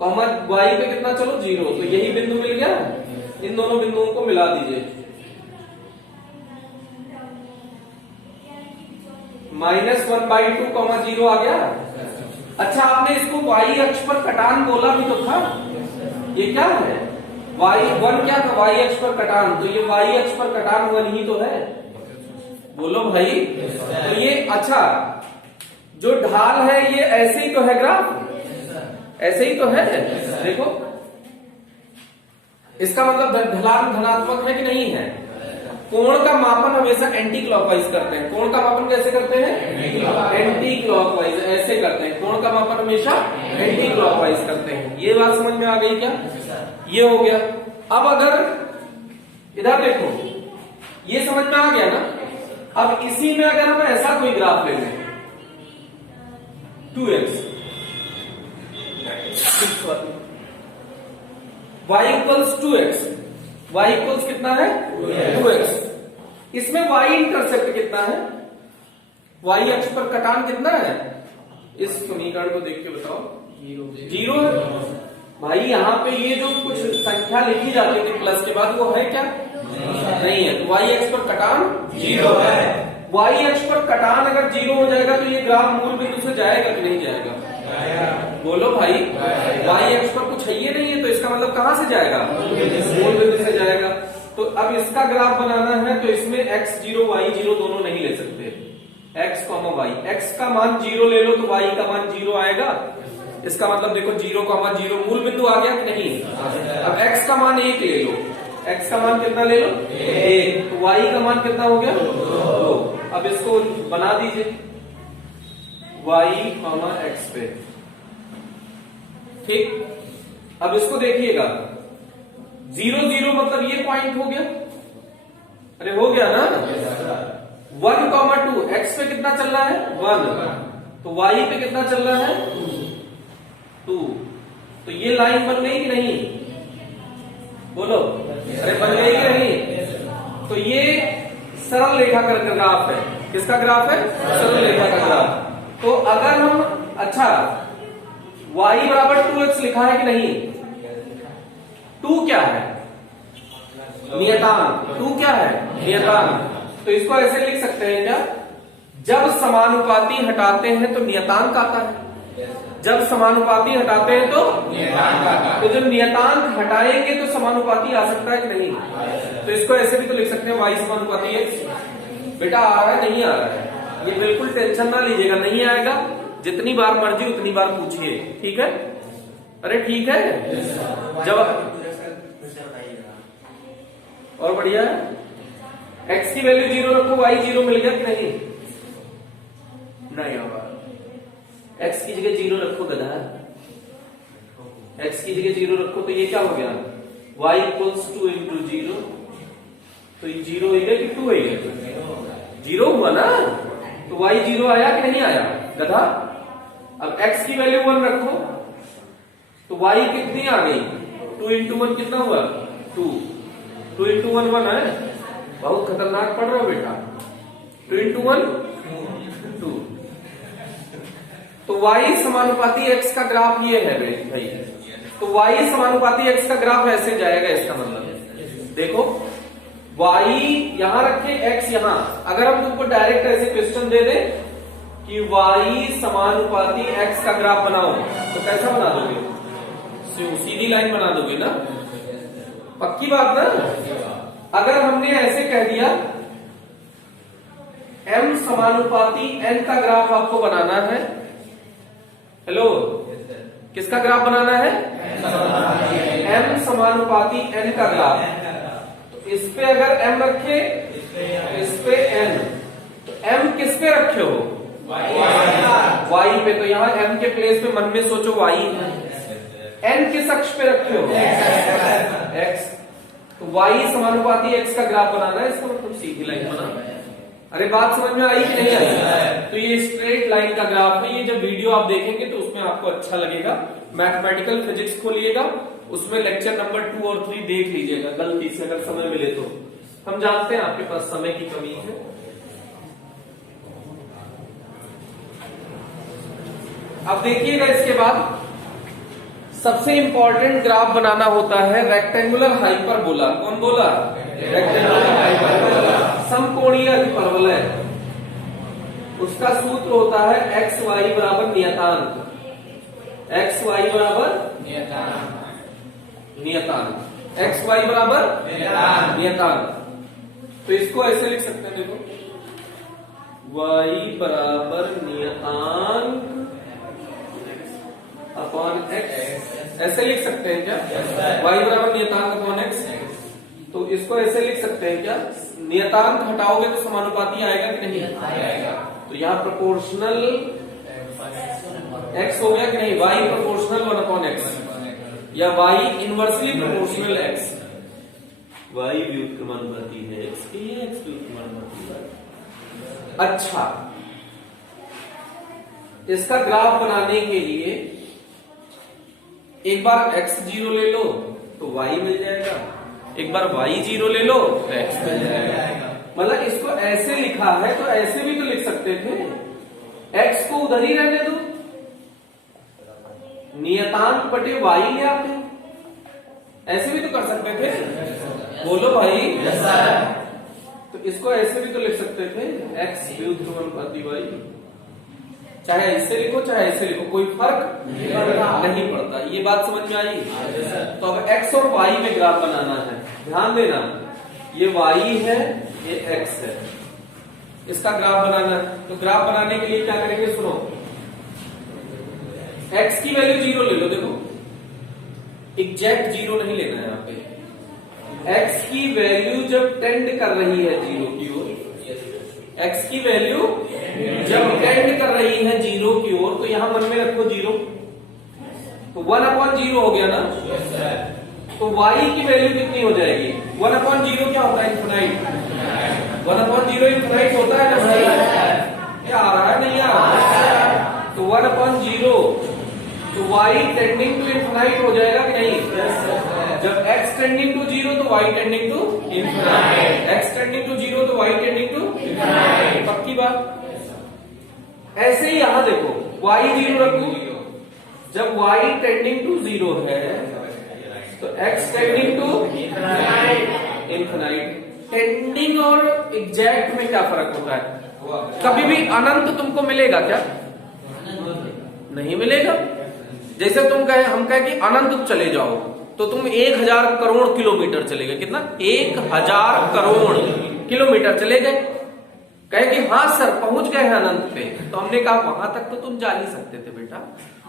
कॉमा y पे कितना चलो 0 तो यही बिंदु मिल गया। इन दोनों बिंदुओं को मिला दीजिए -1/2 0 आ गया। अच्छा आपने इसको y अक्ष पर कटान बोला भी तो था, ये क्या है y1 क्या था y अक्ष पर कटान, तो ये y अक्ष पर कटान 1 ही तो है, बोलो भाई। तो ये अच्छा जो ढाल है ये ऐसे ही तो है ग्राफ, ऐसे ही तो है। देखो इसका मतलब ढलान धनात्मक है कि नहीं है। कोण का मापन हमेशा एंटी क्लॉकवाइज करते हैं। कोण का मापन कैसे करते हैं एंटी क्लॉकवाइज, ऐसे करते हैं। कोण का मापन हमेशा एंटी क्लॉकवाइज करते हैं। ये बात समझ में आ गई क्या, ये हो गया। अब अगर इधर देखो ये समझ में आ गया ना। अब इसी में अगर हम ऐसा कोई ग्राफ ले लें 2x y equals 2x, y equals कितना है 2x। इसमें y इंटरसेप्ट कितना है, y अक्ष पर कटान कितना है, इस समीकरण को देख के बताओ 0 है। भाई यहाँ पे ये जो कुछ संख्या लिखी जाती थी प्लस के बाद वो है क्या, नहीं है। तो y अक्ष पर कटान 0 है। y अक्ष पर कटान अगर 0 हो जाएगा तो ये ग्राफ मूल बिंदु से जाएगा कि नहीं जाएगा, बोलो भाई। y अक्ष पर कुछ है ये नहीं है तो इसका मतलब कहां से जाएगा, मूल बिंदु से जाएगा। तो अब इसका ग्राफ बनाना है तो इसमें x0 y0 दोनों नहीं ले सकते, x, y। x का मान 0 ले लो तो y का मान 0 आएगा। इसका मतलब देखो 0,0 मूल बिंदु आ गया कि नहीं। अब x का मान 1 ले लो, x का मान कितना ले लो 1, तो y का मान कितना हो गया 2। अब इसको बना दीजिए y, x पे, ठीक। अब इसको देखिएगा 0, 0 मतलब ये पॉइंट हो गया, अरे हो गया ना। 1,2 x पे कितना चल रहा है 1, तो y पे कितना चल रहा है 2। तो ये लाइन बन गई कि नहीं, बोलो, अरे बन गई कि नहीं। तो ये सरल रेखा का ग्राफ है, किसका ग्राफ है, सरल रेखा का ग्राफ। तो अगर हम अच्छा y बराबर 2x लिखा है कि नहीं, 2 क्या है नियतांक, 2 क्या है नियतांक। तो इसको ऐसे लिख सकते हैं क्या, जब समानुपाती हटाते हैं तो नियतांक आता है, जब समानुपाती हटाते हैं तो नियतांक आता है। तो जब नियतांक हटाएंगे तो समानुपाती आ सकता है कि नहीं। तो इसको ऐसे भी तो लिख सकते हैं y समानुपाती x। बेटा आ रहा है नहीं आ रहा है, ये बिल्कुल टेंशन ना लीजिएगा, नहीं आएगा जितनी बार मर्जी उतनी बार पूछिए, ठीक है। अरे ठीक है, जब और बढ़िया है। x की वैल्यू 0 रखो, y 0 मिल गया कि नहीं, नहीं होगा। x की जगह 0 रखो गधा, x की जगह 0 रखो तो ये क्या हो गया y इक्वल्स 2 इंटू 0। तो ये 0 है कि 2 है, 0 हुआ ना। तो y 0 आया कि नहीं आया गधा। अब x की वैल्यू 1 रखो तो y कितनी आ गई 2 इंटू 1 कितना हुआ 2, 2 इंटू 1 1 है। बहुत खतरनाक पढ़ रहे हो बेटा, 2 इंटू 1 2। तो y समानुपाती x का ग्राफ ये है भाई। तो y समानुपाती x का ग्राफ ऐसे जाएगा, इसका मतलब देखो y यहां रखे x यहां। अगर हम तुमको डायरेक्ट ऐसे क्वेश्चन दे दे कि y समानुपाती x का ग्राफ बनाओ तो कैसा बना दोगे, सीधी लाइन बना दोगे ना, पक्की बात ना। अगर हमने ऐसे कह दिया m समानुपाती n का ग्राफ आपको बनाना है, हेलो किसका ग्राफ बनाना है, m समानुपाती n का ग्राफ। तो इस पे अगर m रखे, इस पे n, तो m किस पे रखे हो y पे। तो यहां m के प्लेस पे मन में सोचो y, n किस अक्ष पे रखे हो x। तो y समानुपाती x का ग्राफ बनाना है, इसका मतलब सीधी लाइन बनाना है। अरे बात समझ में आई कि नहीं आई? तो ये स्ट्रेट लाइन का ग्राफ है। ये जब वीडियो आप देखेंगे तो उसमें आपको अच्छा लगेगा। मैथमेटिकल फिजिक्स खोलिएगा, उसमें लेक्चर नंबर 2 और 3 देख लीजिएगा गलती से, अगर समय मिले तो। हम जानते हैं आपके पास समय की कमी है। अब देखिएगा, इसके बाद सबसे इंपॉर्टेंट ग्राफ बनाना होता है रेक्टेंगुलर हाइपरबोला। कौन बोला? रेक्टेंगुलर हाइपरबोला, समकोणीय अतिपरवलय। उसका सूत्र होता है एक्स वाई बराबर नियतांक। एक्स वाई बराबर नियतांक, एक्स वाई बराबर नियतांक। तो इसको ऐसे लिख सकते हैं, देखो y बराबर नियतांक अपॉन x, ऐसे लिख सकते हैं क्या? y बराबर नियतांक अपॉन x। तो इसको ऐसे लिख सकते हैं क्या? नियतांक हटाओगे तो समानुपाती आएगा कि नहीं आएगा? तो यहाँ प्रोपोर्शनल x हो गया कि नहीं? y प्रोपोर्शनल 1 अपॉन x या y inversely proportional x। y व्युत्क्रमानुपाती है x के लिए, x व्युत्क्रमानुपाती है। अच्छा, इसका ग्राफ बनाने के लिए एक बार x0 ले लो तो y मिल जाएगा, एक बार y0 ले लो तो x मिल जाएगा। मतलब इसको ऐसे लिखा है तो ऐसे भी तो लिख सकते थे, x को उधर ही रहने दो, नियतांक बटे y ले आते, ऐसे भी तो कर सकते थे। बोलो भाई। तो इसको ऐसे भी तो लिख सकते थे, x व्युत्क्रमानुपाती y। चाहे ऐसे लिखो चाहे ऐसे लिखो, कोई फर्क नहीं पड़ता। ये बात समझ में आई? तो अब x और y में ग्राफ बनाना है। ध्यान देना, ये y है, ये x है, इसका ग्राफ बनाना है। तो ग्राफ बनाने के लिए क्या करेंगे, सुनो। x की वैल्यू 0 ले लो। देखो एग्जैक्ट 0 नहीं लेना है यहाँ पे। x की वैल्यू जब टेंड कर रही है 0 की ओर, x की वैल्यू जब टेंड कर रही है 0 की ओर, तो यहां मन में रखो 0, तो 1 अपॉन 0 हो गया ना। तो y की वैल्यू कितनी हो जाएगी? 1 अपॉन 0 क्या होता है? इनफिनाइट। 1 अपॉन 0 इनफिनाइट होता है ना भाई? क्या आ रहा है? नहीं आ रहा? तो 1 अपॉन 0, तो y टेंडिंग टू इनफिनाइट हो जाएगा कि नहीं? जब x टेंडिंग टू 0 तो y tending to infinite, x tending to 0 तो y टेंडिंग टू इनफिनाइट। पक्की बात। ऐसे ही यहां देखो, y 0 रखो, जब y टेंडिंग टू 0 है तो x tending to infinite. Tending और एग्जैक्ट में क्या फर्क होता है? कभी भी अनंत तुमको मिलेगा क्या? नहीं मिलेगा। जैसे तुम कहे, हम कहे कि अनंत चले जाओ, तो तुम 1000 करोड़ किलोमीटर चले गए। कितना? 1000 करोड़ किलोमीटर चले गए। कहे कि हाँ सर पहुंच गए हैं अनंत पे, तो हमने कहा वहां तक तो तुम जा ही सकते थे बेटा,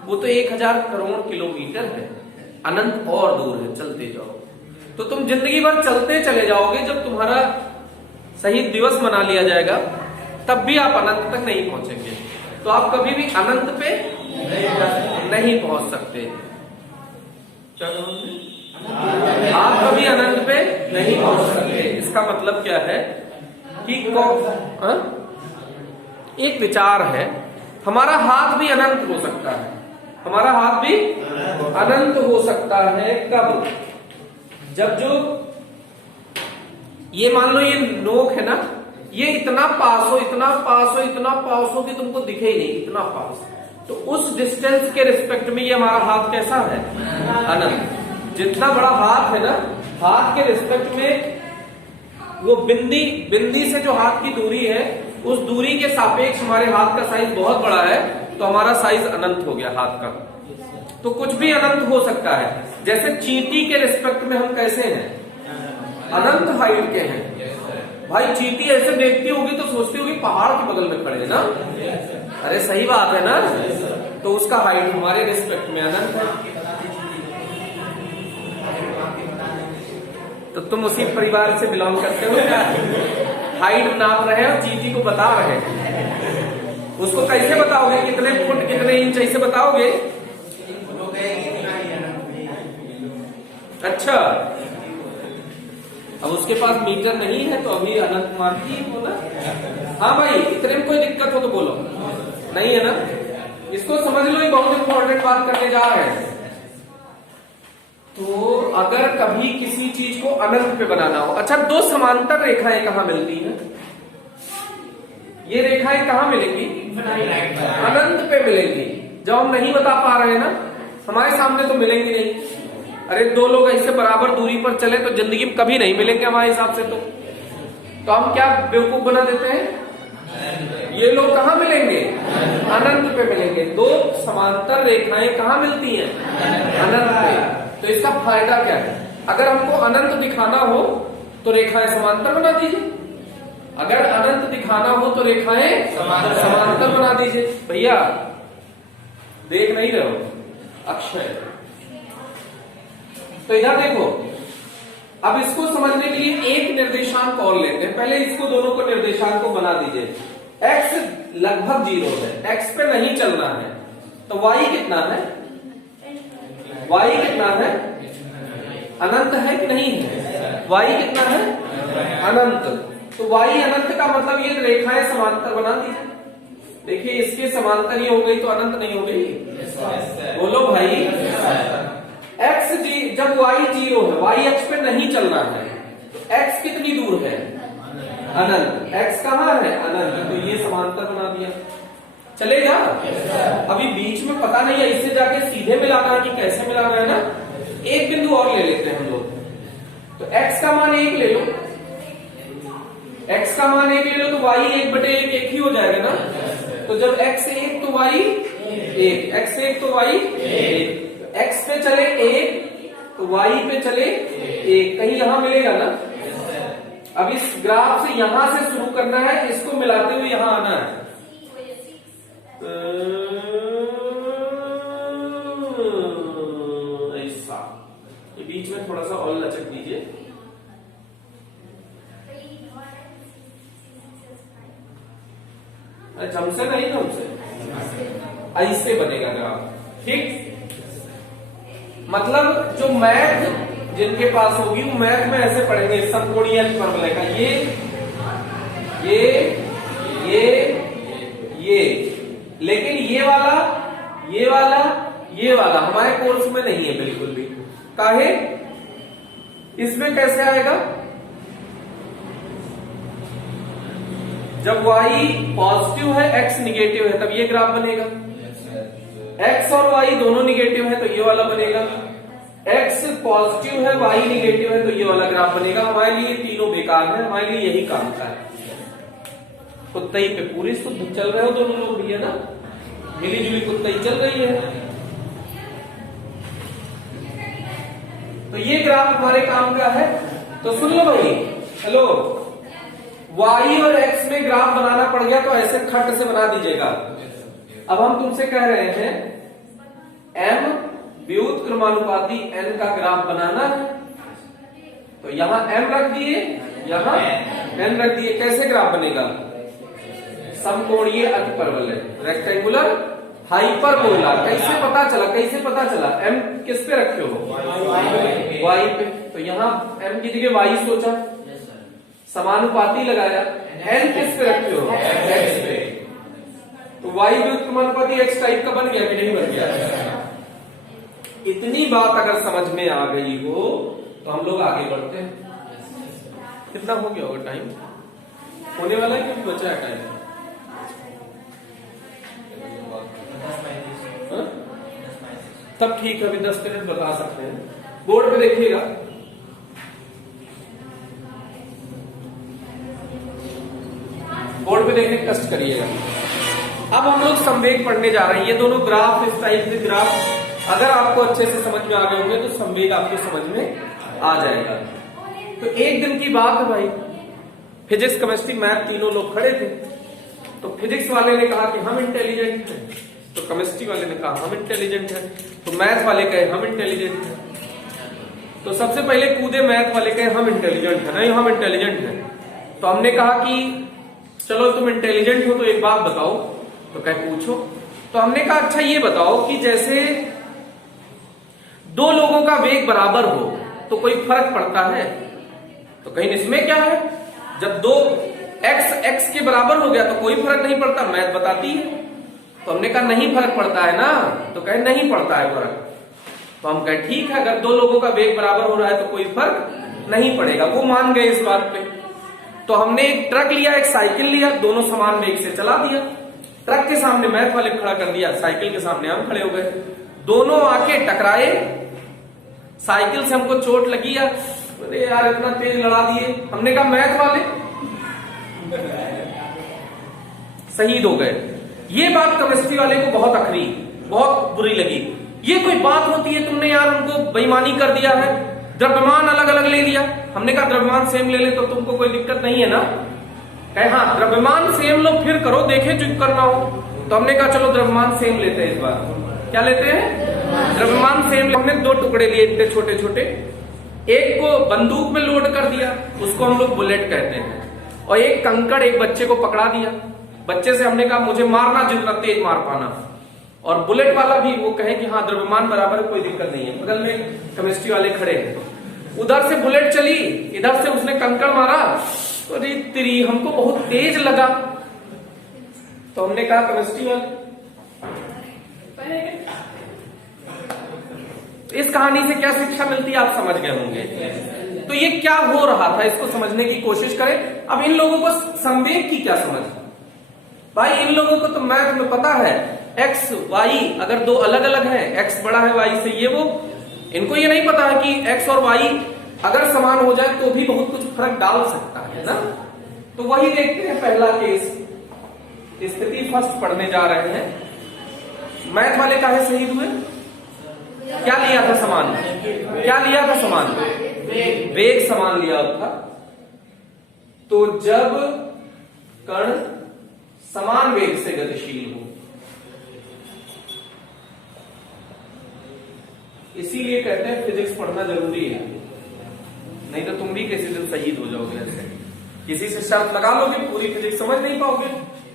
वो तो 1000 करोड़ किलोमीटर है, अनंत और दूर है, चलते जाओ। तो तुम जिंदगी भर चलते चले जाओगे, जब तुम्हारा शहीद दिवस मना लिया जाएगा तब भी आप अनंत तक नहीं पहुंचेंगे। तो आप कभी भी अनंत पे नहीं पहुंच सकते। आप कभी अनंत पे नहीं पहुंच सकते। इसका मतलब क्या है कि एक विचार है, हमारा हाथ भी अनंत हो सकता है, हमारा हाथ भी अनंत हो सकता है। कब? जब जो ये मान लो ये नोक है ना, ये इतना पास हो, इतना पास हो, इतना पास हो कि तुमको दिखे ही नहीं, इतना पास, तो उस डिस्टेंस के रिस्पेक्ट में ये हमारा हाथ कैसा है? अनंत। जितना बड़ा हाथ है ना, हाथ के रिस्पेक्ट में वो बिंदी से जो हाथ की दूरी है, उस दूरी के सापेक्ष हमारे हाथ का साइज बहुत बड़ा है, तो हमारा साइज अनंत हो गया हाथ का। तो कुछ भी अनंत हो सकता है। जैसे चींटी के रिस्पेक्ट में हम कैसे हैं? अनंत हाइट के हैं। भाई चींटी ऐसे देखती होगी तो सोचती होगी पहाड़ के बगल में खड़े हैं ना। अरे सही बात है ना। तो उसका हाइट हमारे रिस्पेक्ट में अनंत है। तो तुम उसी परिवार से बिलोंग करते हो क्या? हाइट नाप रहे हो, चींटी को बता रहे हैं। उसको कैसे बताओगे? कितने फुट कितने इंच ऐसे बताओगे? अच्छा, अब उसके पास मीटर नहीं है तो अभी अनंत मानती है बोला। हाँ भाई, इतने में कोई दिक्कत हो तो बोलो, नहीं है ना? इसको समझ लो, ये बहुत इंपॉर्टेंट बात करने जा रहे हैं। तो अगर कभी किसी चीज को अनंत पे बनाना हो, अच्छा, दो समांतर रेखाएं कहां मिलती हैं? ये रेखाएं कहां मिलेंगी? अनंत पे मिलेंगी। जब हम नहीं बता पा रहे हैं ना, हमारे सामने तो मिलेंगी नहीं। अरे दो लोग ऐसे बराबर दूरी पर चले तो जिंदगी में कभी नहीं मिलेंगे हमारे हिसाब से। तो हम क्या बेवकूफ बना देते हैं, ये लोग कहां मिलेंगे? अनंत पे मिलेंगे। दो समांतर रेखाएं कहां मिलती हैं? अनंत पे। तो इसका फायदा क्या है? अगर हमको अनंत दिखाना हो तो रेखाएं समांतर बना दीजिए, अगर अनंत दिखाना हो तो रेखाएं समांतर बना दीजिए। भैया देख नहीं रहे हो? अक्षय, तो इधर देखो, अब इसको समझने के लिए एक निर्देशांक और लेते हैं। पहले इसको दोनों को निर्देशांक को बना दीजिए। x लगभग 0 है, x पे नहीं चलना है, तो y कितना है? y कितना है? अनंत है कि नहीं है? y कितना है? अनंत। तो y अनंत का मतलब ये रेखाएं समांतर बना दीजिए। देखिए इसके समांतर ही हो गई तो अनंत नहीं हो गई? बोलो भाई। x जब y 0 है, y अक्ष पे नहीं चलना है, तो x कितनी दूर है? अनंत। x कहां है? अनंत। तो ये समांतर बना दिया, चलेगा? अभी बीच में पता नहीं है, इससे जाके सीधे मिलाना है कि कैसे मिलाना है ना। एक बिंदु और ले लेते हैं हम लोग। तो x का मान 1 ले लो, x का मान 1 ले लो, तो y 1/1 1 ही हो जाएगा ना। तो जब x 1 तो y 1, x 1 तो y 1, x पे चले 1 तो y पे चले 1, कहीं यहां मिलेगा ना। अब इस ग्राफ से यहां से शुरू करना है, इसको मिलाते हुए यहां आना है। ऐसा, ये बीच में थोड़ा सा और लचक दीजिए। हमसे नहीं, हमसे ऐसे बनेगा ग्राफ, ठीक? मतलब जो मैथ जिनके पास होगी वो मैथ में ऐसे पढ़ेंगे, समकोणीय फॉर्मूला का ये, लेकिन ये वाला हमारे कोर्स में नहीं है बिल्कुल भी। काहे? इसमें कैसे आएगा? जब y पॉजिटिव है, x निगेटिव है, तब ये ग्राफ बनेगा। x और y दोनों निगेटिव है तो ये वाला बनेगा। x पॉजिटिव है, y निगेटिव है, तो ये वाला ग्राफ बनेगा। हमारे लिए तीनों बेकार है, हमारे लिए यही काम का है। कुत्तई पे पूरी शुद्ध चल रहे हो दोनों लोग भी, है ना? मिली जुली कुत्तई चल रही है। तो ये ग्राफ हमारे काम का है। तो सुन लो भाई, हेलो, y और x में ग्राफ बनाना पड़ गया तो ऐसे खट से बना दीजिएगा। अब हम तुमसे कह रहे हैं m व्युत्क्रमानुपाती n का ग्राफ बनाना है, तो यहां m रख दिए, यहां n रख दिए। कैसे ग्राफ बनेगा? समकोणीय अतिपरवलय, रेक्टेंगुलर हाइपरबोला। कैसे पता चला? m किस पे रखे हो? y पे। तो यहां m की जगह y सोचा, समानुपाती लगाया, n किस पे रखे हो? x पे। तो y व्युत्क्रमानुपाती x टाइप का बन गया कि नहीं बन गया? इतनी बात अगर समझ में आ गई हो तो हम लोग आगे बढ़ते हैं। कितना हो गया होगा टाइम? होने वाला है कि बचा है टाइम? तब ठीक है, अभी 10 मिनट बता सकते हैं। बोर्ड पे देखिएगा, बोर्ड पे देखने कष्ट करिएगा। अब हम लोग संवेग पढ़ने जा रहे हैं। ये दोनों ग्राफ, इस टाइप के ग्राफ अगर आपको अच्छे से समझ में आ गए होंगे तो संवेग आपको समझ में आ जाएगा। तो एक दिन की बात है भाई, फिजिक्स, केमिस्ट्री, मैथ तीनों लोग खड़े थे। तो फिजिक्स वाले ने कहा कि हम इंटेलिजेंट हैं, तो केमिस्ट्री वाले ने कहा हम इंटेलिजेंट हैं, तो मैथ वाले कहे हम इंटेलिजेंट हैं। तो सबसे पहले कूदे मैथ वाले कहे हम इंटेलिजेंट हैं, नहीं हम इंटेलिजेंट हैं। तो हमने कहा कि चलो तुम इंटेलिजेंट हो तो एक बात बताओ। तो कहे पूछो। तो हमने कहा अच्छा ये बताओ कि जैसे दो लोगों का वेग बराबर हो तो कोई फर्क पड़ता है? तो कहीं इसमें क्या है, जब दो x के बराबर हो गया तो कोई फर्क नहीं पड़ता, मैथ बताती है। तो हमने कहा नहीं फर्क पड़ता है ना, तो कहे नहीं पड़ता है फर्क। तो हम कहे ठीक है, अगर दो लोगों का वेग बराबर हो रहा है तो कोई फर्क नहीं पड़ेगा। वो मान गए इस बात पे। तो हमने एक ट्रक लिया, एक साइकिल लिया, दोनों समान वेग से चला दिया। ट्रक के सामने मैथ वाले खड़ा कर दिया, साइकिल के सामने हम खड़े हो गए। दोनों आके टकराए, साइकिल से हमको चोट लगी या अरे यार इतना तेज लड़ा दिए, हमने कहा मैथ वाले शहीद हो गए। ये बात केमिस्ट्री वाले को बहुत अखरी, बहुत बुरी लगी। ये कोई बात होती है, तुमने यार उनको बेईमानी कर दिया है, द्रव्यमान अलग अलग ले लिया। हमने कहा द्रव्यमान सेम ले ले तो तुमको कोई दिक्कत नहीं है ना। कहे हाँ द्रव्यमान सेम लो फिर करो, देखे जो करना हो। तो हमने कहा चलो द्रव्यमान सेम लेते हैं इस बार। क्या लेते हैं? द्रव्यमान सेम। हमने दो टुकड़े लिए इतने छोटे छोटे, एक को बंदूक में लोड कर दिया, उसको हम लोग बुलेट कहते हैं, और एक कंकड़ एक बच्चे को पकड़ा दिया। बच्चे से हमने कहा मुझे मारना जितना तेज मार पाना, और बुलेट वाला भी वो कहे कि हाँ द्रव्यमान बराबर है, कोई दिक्कत नहीं है। बगल में केमिस्ट्री वाले खड़े हैं, उधर से बुलेट चली, इधर से उसने कंकड़ मारा, अरे तेरी हमको बहुत तेज लगा। तो हमने कहा केमिस्ट्री वाले इस कहानी से क्या शिक्षा मिलती है आप समझ गए होंगे। तो ये क्या हो रहा था इसको समझने की कोशिश करें। अब इन लोगों को संवेग की क्या समझ, भाई इन लोगों को तो मैथ में पता है एक्स वाई अगर दो अलग अलग है, एक्स बड़ा है वाई से, ये वो इनको ये नहीं पता है कि एक्स और वाई अगर समान हो जाए तो भी बहुत कुछ फर्क डाल सकता है ना। तो वही देखते हैं पहला केस, स्थिति फर्स्ट पढ़ने जा रहे हैं। मैथ वाले काहे शहीद हुए? क्या लिया था समान? क्या लिया था समान? वेग समान लिया था। तो जब कण समान वेग से गतिशील हो, इसीलिए कहते हैं फिजिक्स पढ़ना जरूरी है, नहीं तो तुम भी किसी दिन शहीद हो जाओगे। ऐसे किसी से शर्त लगा लोगे, पूरी फिजिक्स समझ नहीं पाओगे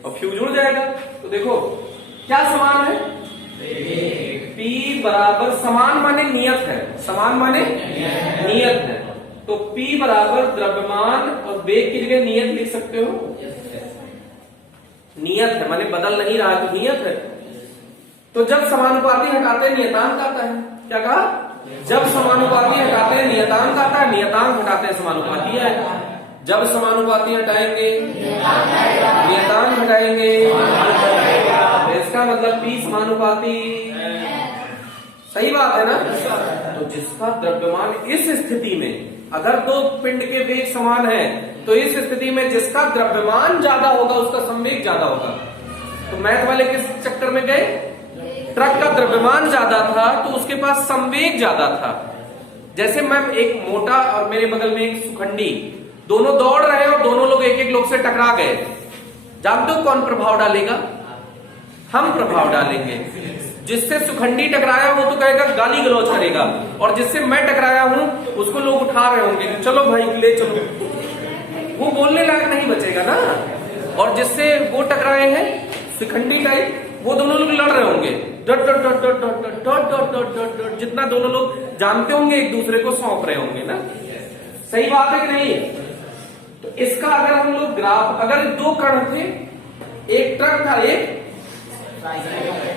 और फ्यूज उड़ जाएगा। तो देखो क्या समान है, P बराबर समान माने नियत है, समान माने नियत है। तो P बराबर द्रव्यमान और वेग की जगह नियत लिख सकते हो। नियत है माने बदल नहीं रहा, तो नियत है। तो जब समानुपाती हटाते हैं नियतांक आता है। क्या कहा? जब समानुपाती हटाते हैं नियतांक आता है, नियतांक हटाते हैं समानुपाती आएगा। जब समानुपाती हटाएंगे नियतांक हटाएंगे, इसका मतलब P समानुपाती। सही बात है ना। तो जिसका द्रव्यमान इस स्थिति में, अगर दो पिंड के वेग समान है तो इस स्थिति में जिसका द्रव्यमान ज्यादा होगा उसका संवेग ज्यादा होगा। तो मैथ वाले किस चक्कर में गए? ट्रक का द्रव्यमान ज्यादा था तो उसके पास संवेग ज्यादा था। जैसे मैं एक मोटा और मेरे बगल में एक सुखंडी, दोनों दौड़ रहे हैं और दोनों लोग एक एक लोग से टकरा गए, जानते हो कौन प्रभाव डालेगा? हम प्रभाव डालेंगे। जिससे सुखंडी टकराया वो तो कहेगा गाली गलौज करेगा, और जिससे मैं टकराया हूं उसको लोग उठा रहे होंगे, चलो भाई ले चलो, वो बोलने लायक नहीं बचेगा ना। और जिससे वो टकराए हैं शिखंडी टाइप, वो दोनों लोग लड़ रहे होंगे, डट डट डट डट डट डट डट डट डट डट डट, जितना दोनों लोग जानते होंगे एक दूसरे को सौंप रहे होंगे ना। सही बात है कि नहीं? तो इसका अगर हम लोग ग्राफ, अगर दो कण थे, एक ट्रक था एक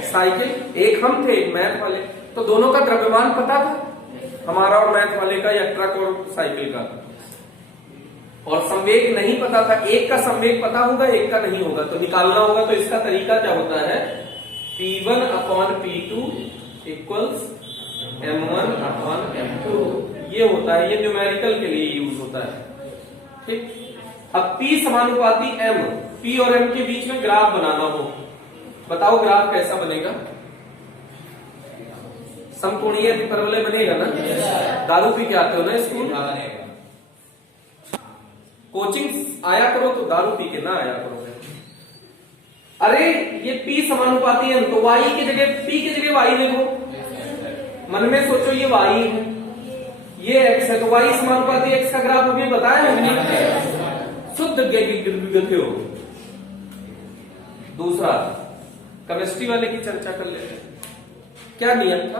साइकिल, एक हम थे मैथ वाले, तो दोनों का द्रव्यमान पता था, हमारा और मैथ वाले का, या ट्रक और साइकिल का। और संवेग नहीं पता था, एक का संवेग पता होगा एक का नहीं होगा, तो निकालना होगा। तो इसका तरीका क्या होता है? P1 upon P2 equals M1 upon M2, ये होता है, ये न्यूमेरिकल के लिए यूज होता है। ठीक। अब P समानुपाती M, P और M के बीच में ग्राफ बनाना हो, बताओ ग्राफ कैसा बनेगा? समकोणीय परवलय बनेगा ना। दारू पी के आते हो ना स्कूल, कोचिंग आया करो तो दारू पी के ना आया करो। अरे ये P समानुपाती है तो y की जगह P की जगह y लिखो, मन में सोचो ये y है, ये x है, तो y समानुपाती x का ग्राफ अभी बताया हमने, शुद्ध गए हो। दूसरा केमिस्ट्री वाले की चर्चा कर लेते हैं। क्या नियम था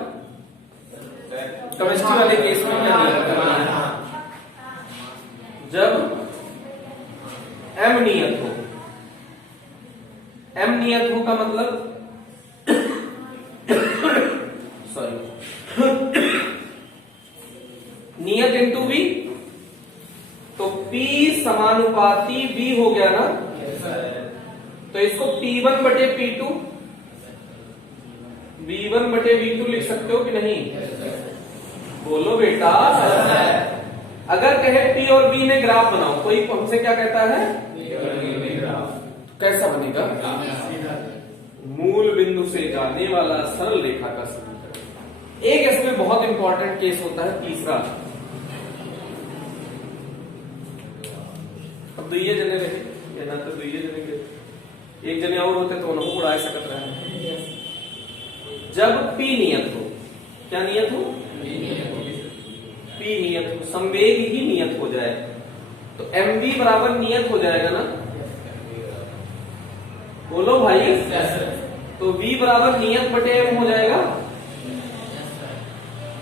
केमिस्ट्री वाले केस में? क्या नियम था? जब m नियत हो। m नियत हो का मतलब सॉरी नियत इंटू v, तो p समानुपाती v हो गया ना। तो इसको P1 बटे P2, V1 बटे V2 लिख सकते हो कि नहीं? बोलो बेटा। अगर कहे P और B में ग्राफ बनाओ, कोई हमसे क्या कहता है? कैसा बनेगा? मूल बिंदु से जाने वाला सरल रेखा का समीकरण। एक इसमें बहुत इंपॉर्टेंट केस होता है तीसरा। अब दुइये जने रहे ना, तो दुइये जने के एक जने और होते तो उनको उड़ा सकत रहे। जब P नियत हो, क्या नियत हो? P नियत हो, संवेग ही नियत हो जाए, तो mv बराबर नियत हो जाएगा ना। बोलो भाई। तो v बराबर नियत बटे m हो जाएगा,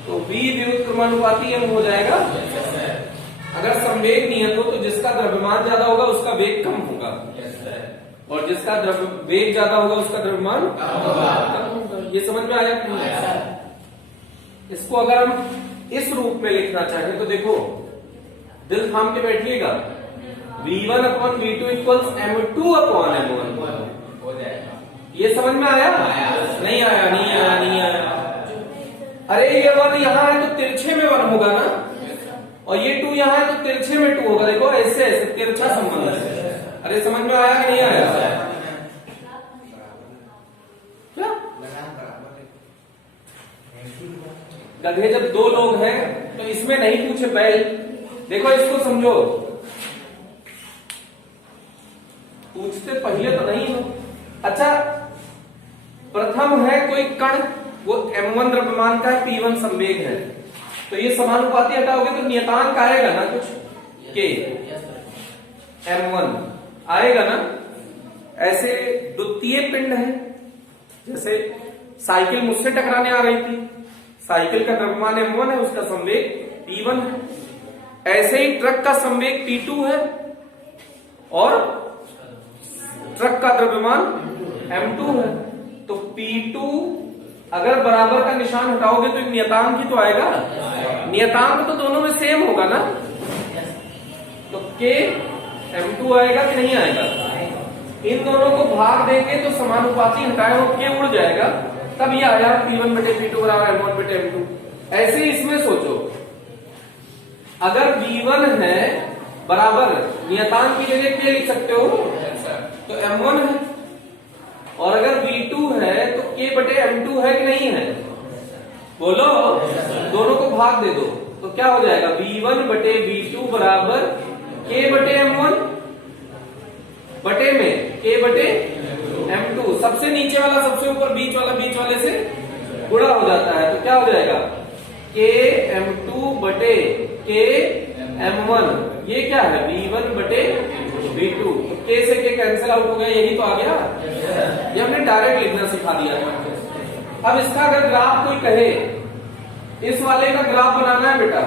तो v व्युत्क्रमानुपाती m हो जाएगा। अगर संवेग नियत हो तो जिसका द्रव्यमान ज्यादा होगा उसका वेग कम होगा, और जिसका वेग ज्यादा होगा उसका द्रव्यमान कम होगा। ये समझ में आया कि नहीं? इसको अगर हम इस रूप में लिखना चाहें तो देखो, दिल थाम के बैठिएगा। V1 upon V2 equals M2 upon M1 हो जाएगा। ये समझ में आया? नहीं आया, नहीं आया, नहीं आया। अरे ये 1 यहाँ है तो तिरछे में 1 होगा ना, और ये 2 यहाँ है तो तिरछे में 2 होगा। देखो ऐसे ऐसे तिरछा संबंध है। अरे समझ में आया कि नहीं आया? क्या गधे जब 2 लोग हैं तो इसमें नहीं पूछे बैल। देखो इसको समझो, पूछते पहले तो नहीं हो। अच्छा, प्रथम है कोई कण, वो m1 द्रव्यमान का है, P1 संवेग है, तो ये समानुपाती हटाओगे तो नियतांक आएगा ना कुछ के m1 आएगा ना। ऐसे द्वितीय पिंड है, जैसे साइकिल मुझसे टकराने आ रही थी, साइकिल का द्रव्यमान m1 है, उसका संवेग P1 है। ऐसे ही ट्रक का संवेग P2 है और ट्रक का द्रव्यमान m2 है। तो P2 अगर बराबर का निशान हटाओगे तो नियतांक ही तो आएगा। नियतांक तो दोनों में सेम होगा ना, तो K M2 आएगा कि नहीं आएगा? इन दोनों को भाग देंगे तो समानुपाती हटाए हो K उड़ जाएगा, तब ये आया P1 बटे P2 बराबर M1 बटे M2। ऐसे इसमें सोचो, अगर V1 है बराबर नियतांक की जगह K लिख सकते हो तो M1 है, और अगर V2 है तो K बटे M2 है कि नहीं है? बोलो। दोनों को भाग दे दो तो क्या हो जाएगा? V1 बटे V2 बराबर K बटे M1 बटे में K बटे M2। सबसे नीचे वाला सबसे ऊपर, बीच वाला बीच वाले से गुणा हो जाता है, तो क्या हो जाएगा? K M2 बटे K M1। ये क्या है? V1 बटे V2। तो K से K कैंसिल आउट हो गया, यही तो आ गया। ये हमने डायरेक्ट लिखना सिखा दिया है। अब इसका अगर ग्राफ कोई कहे, इस वाले का ग्राफ बनाना है बेटा,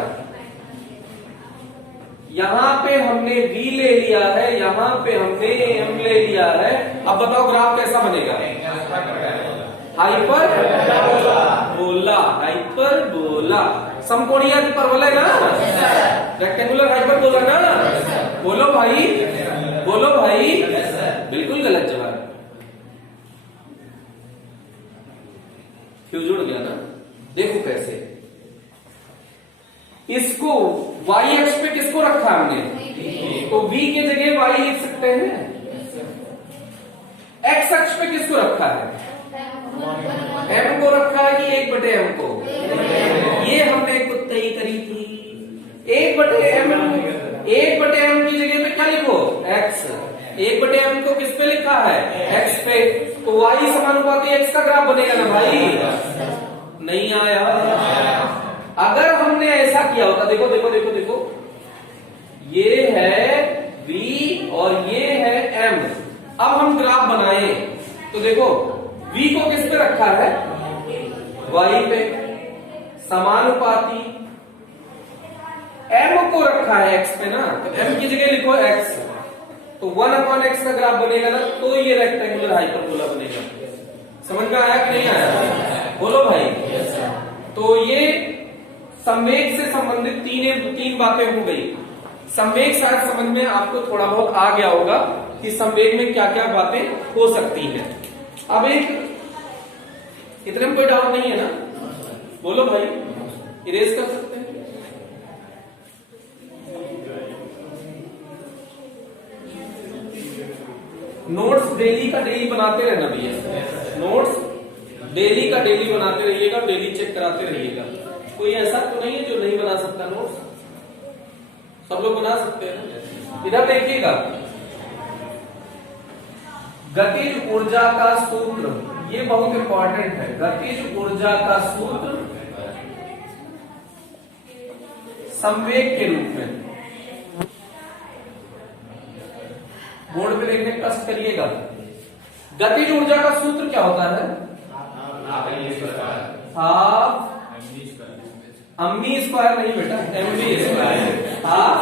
यहां पे हमने V ले लिया है, यहां पे हमने M ले लिया है। अब बताओ ग्राफ कैसा बनेगा? हाइपर बोला, हाइपर बोला। समकोणीय परवलय है ना, रेक्टेंगुलर हाइपर बोला ना। बोलो भाई, बोलो भाई। बिल्कुल गलत जवाब, क्यों जुड़ गया ना? देखो कैसे इसको y अक्ष पे किसको रखा हमने? तो v के जगह y लिख सकते हैं। x अक्ष पे किसको रखा है? m को रखा है कि 1 बटे m को? ये हमने कुत्तई करी थी। 1 बटे m की जगह पे क्या लिखो? x। 1 बटे m को किस पे लिखा है? x पे। तो y समानुपाती x का ग्राफ बनेगा ना भाई? नहीं आया। अगर हमने ऐसा किया होता, देखो देखो देखो देखो, ये है v और ये है m। अब हम ग्राफ बनाए तो देखो v को किस पे रखा है? y पे। समानुपाती एम को रखा है एक्स पे ना, तो एम की जगह लिखो एक्स, तो 1/x का ग्राफ बनेगा ना, तो ये रेक्टेंगुलर हाइपरबोला बनेगा। समझ में आया कि नहीं आया? बोलो भाई। तो ये संवेग से संबंधित तीन बातें हो गई। संवेग शायद समझ में आपको थोड़ा बहुत आ गया होगा कि संवेग में क्या क्या बातें हो सकती हैं। अब एक इतने में कोई डाउट नहीं है ना? बोलो भाई, इरेज कर सकते हैं। नोट्स डेली का डेली बनाते रहना भैया, नोट्स डेली का डेली बनाते रहिएगा, डेली चेक कराते रहिएगा। कोई ऐसा तो नहीं है जो नहीं बना सकता नोट्स? सब लोग बना सकते हैं। इधर देखिएगा, गतिज ऊर्जा का सूत्र, ये बहुत इंपॉर्टेंट है। गतिज ऊर्जा का सूत्र संवेग के रूप में, बोर्ड पे लिखने का कष्ट करिएगा। गतिज ऊर्जा का सूत्र क्या होता है? हाफ एमवी स्क्वायर, नहीं बेटा, MV square, half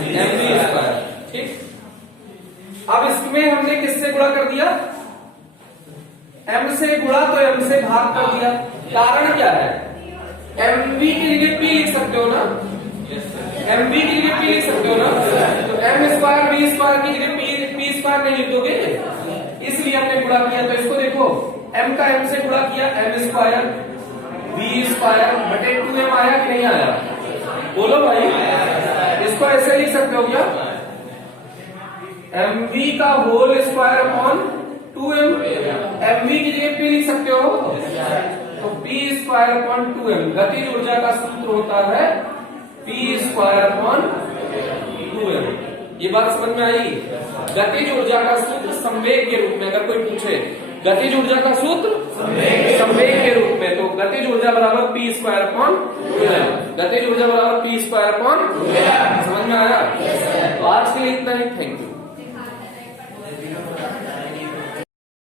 MV square. ठीक, अब इसमें हमने किससे गुणा कर दिया? एम से गुणा, तो एम से भाग कर दिया। कारण क्या है? एमवी की जगह पी लिख सकते हो ना, एमवी की जगह पी लिख सकते हो ना, तो एम स्क्वायर वी स्क्वायर की जगह पी स्क्वायर नहीं लिख दोगे, इसलिए हमने गुणा किया। तो इसको देखो, एम का एम से गुणा किया, एम स्क्वायर वी स्क्वायर बटे 2m आया कि नहीं आया? बोलो भाई। इसको ऐसे लिख सकते हो क्या? mv का whole square upon 2m, mv की जगह p लिख सकते हो, तो p स्क्वायर अपॉन 2m। गतिज ऊर्जा का सूत्र होता है p स्क्वायर अपॉन 2m। ये बात समझ में आई? गतिज ऊर्जा का सूत्र संवेग के रूप में, अगर कोई पूछे गतिज ऊर्जा का सूत्र संवेग के रूप में, तो गतिज ऊर्जा बराबर p स्क्वायर अपॉन 2m। गतिज ऊर्जा बराबर p स्क्वायर अपॉन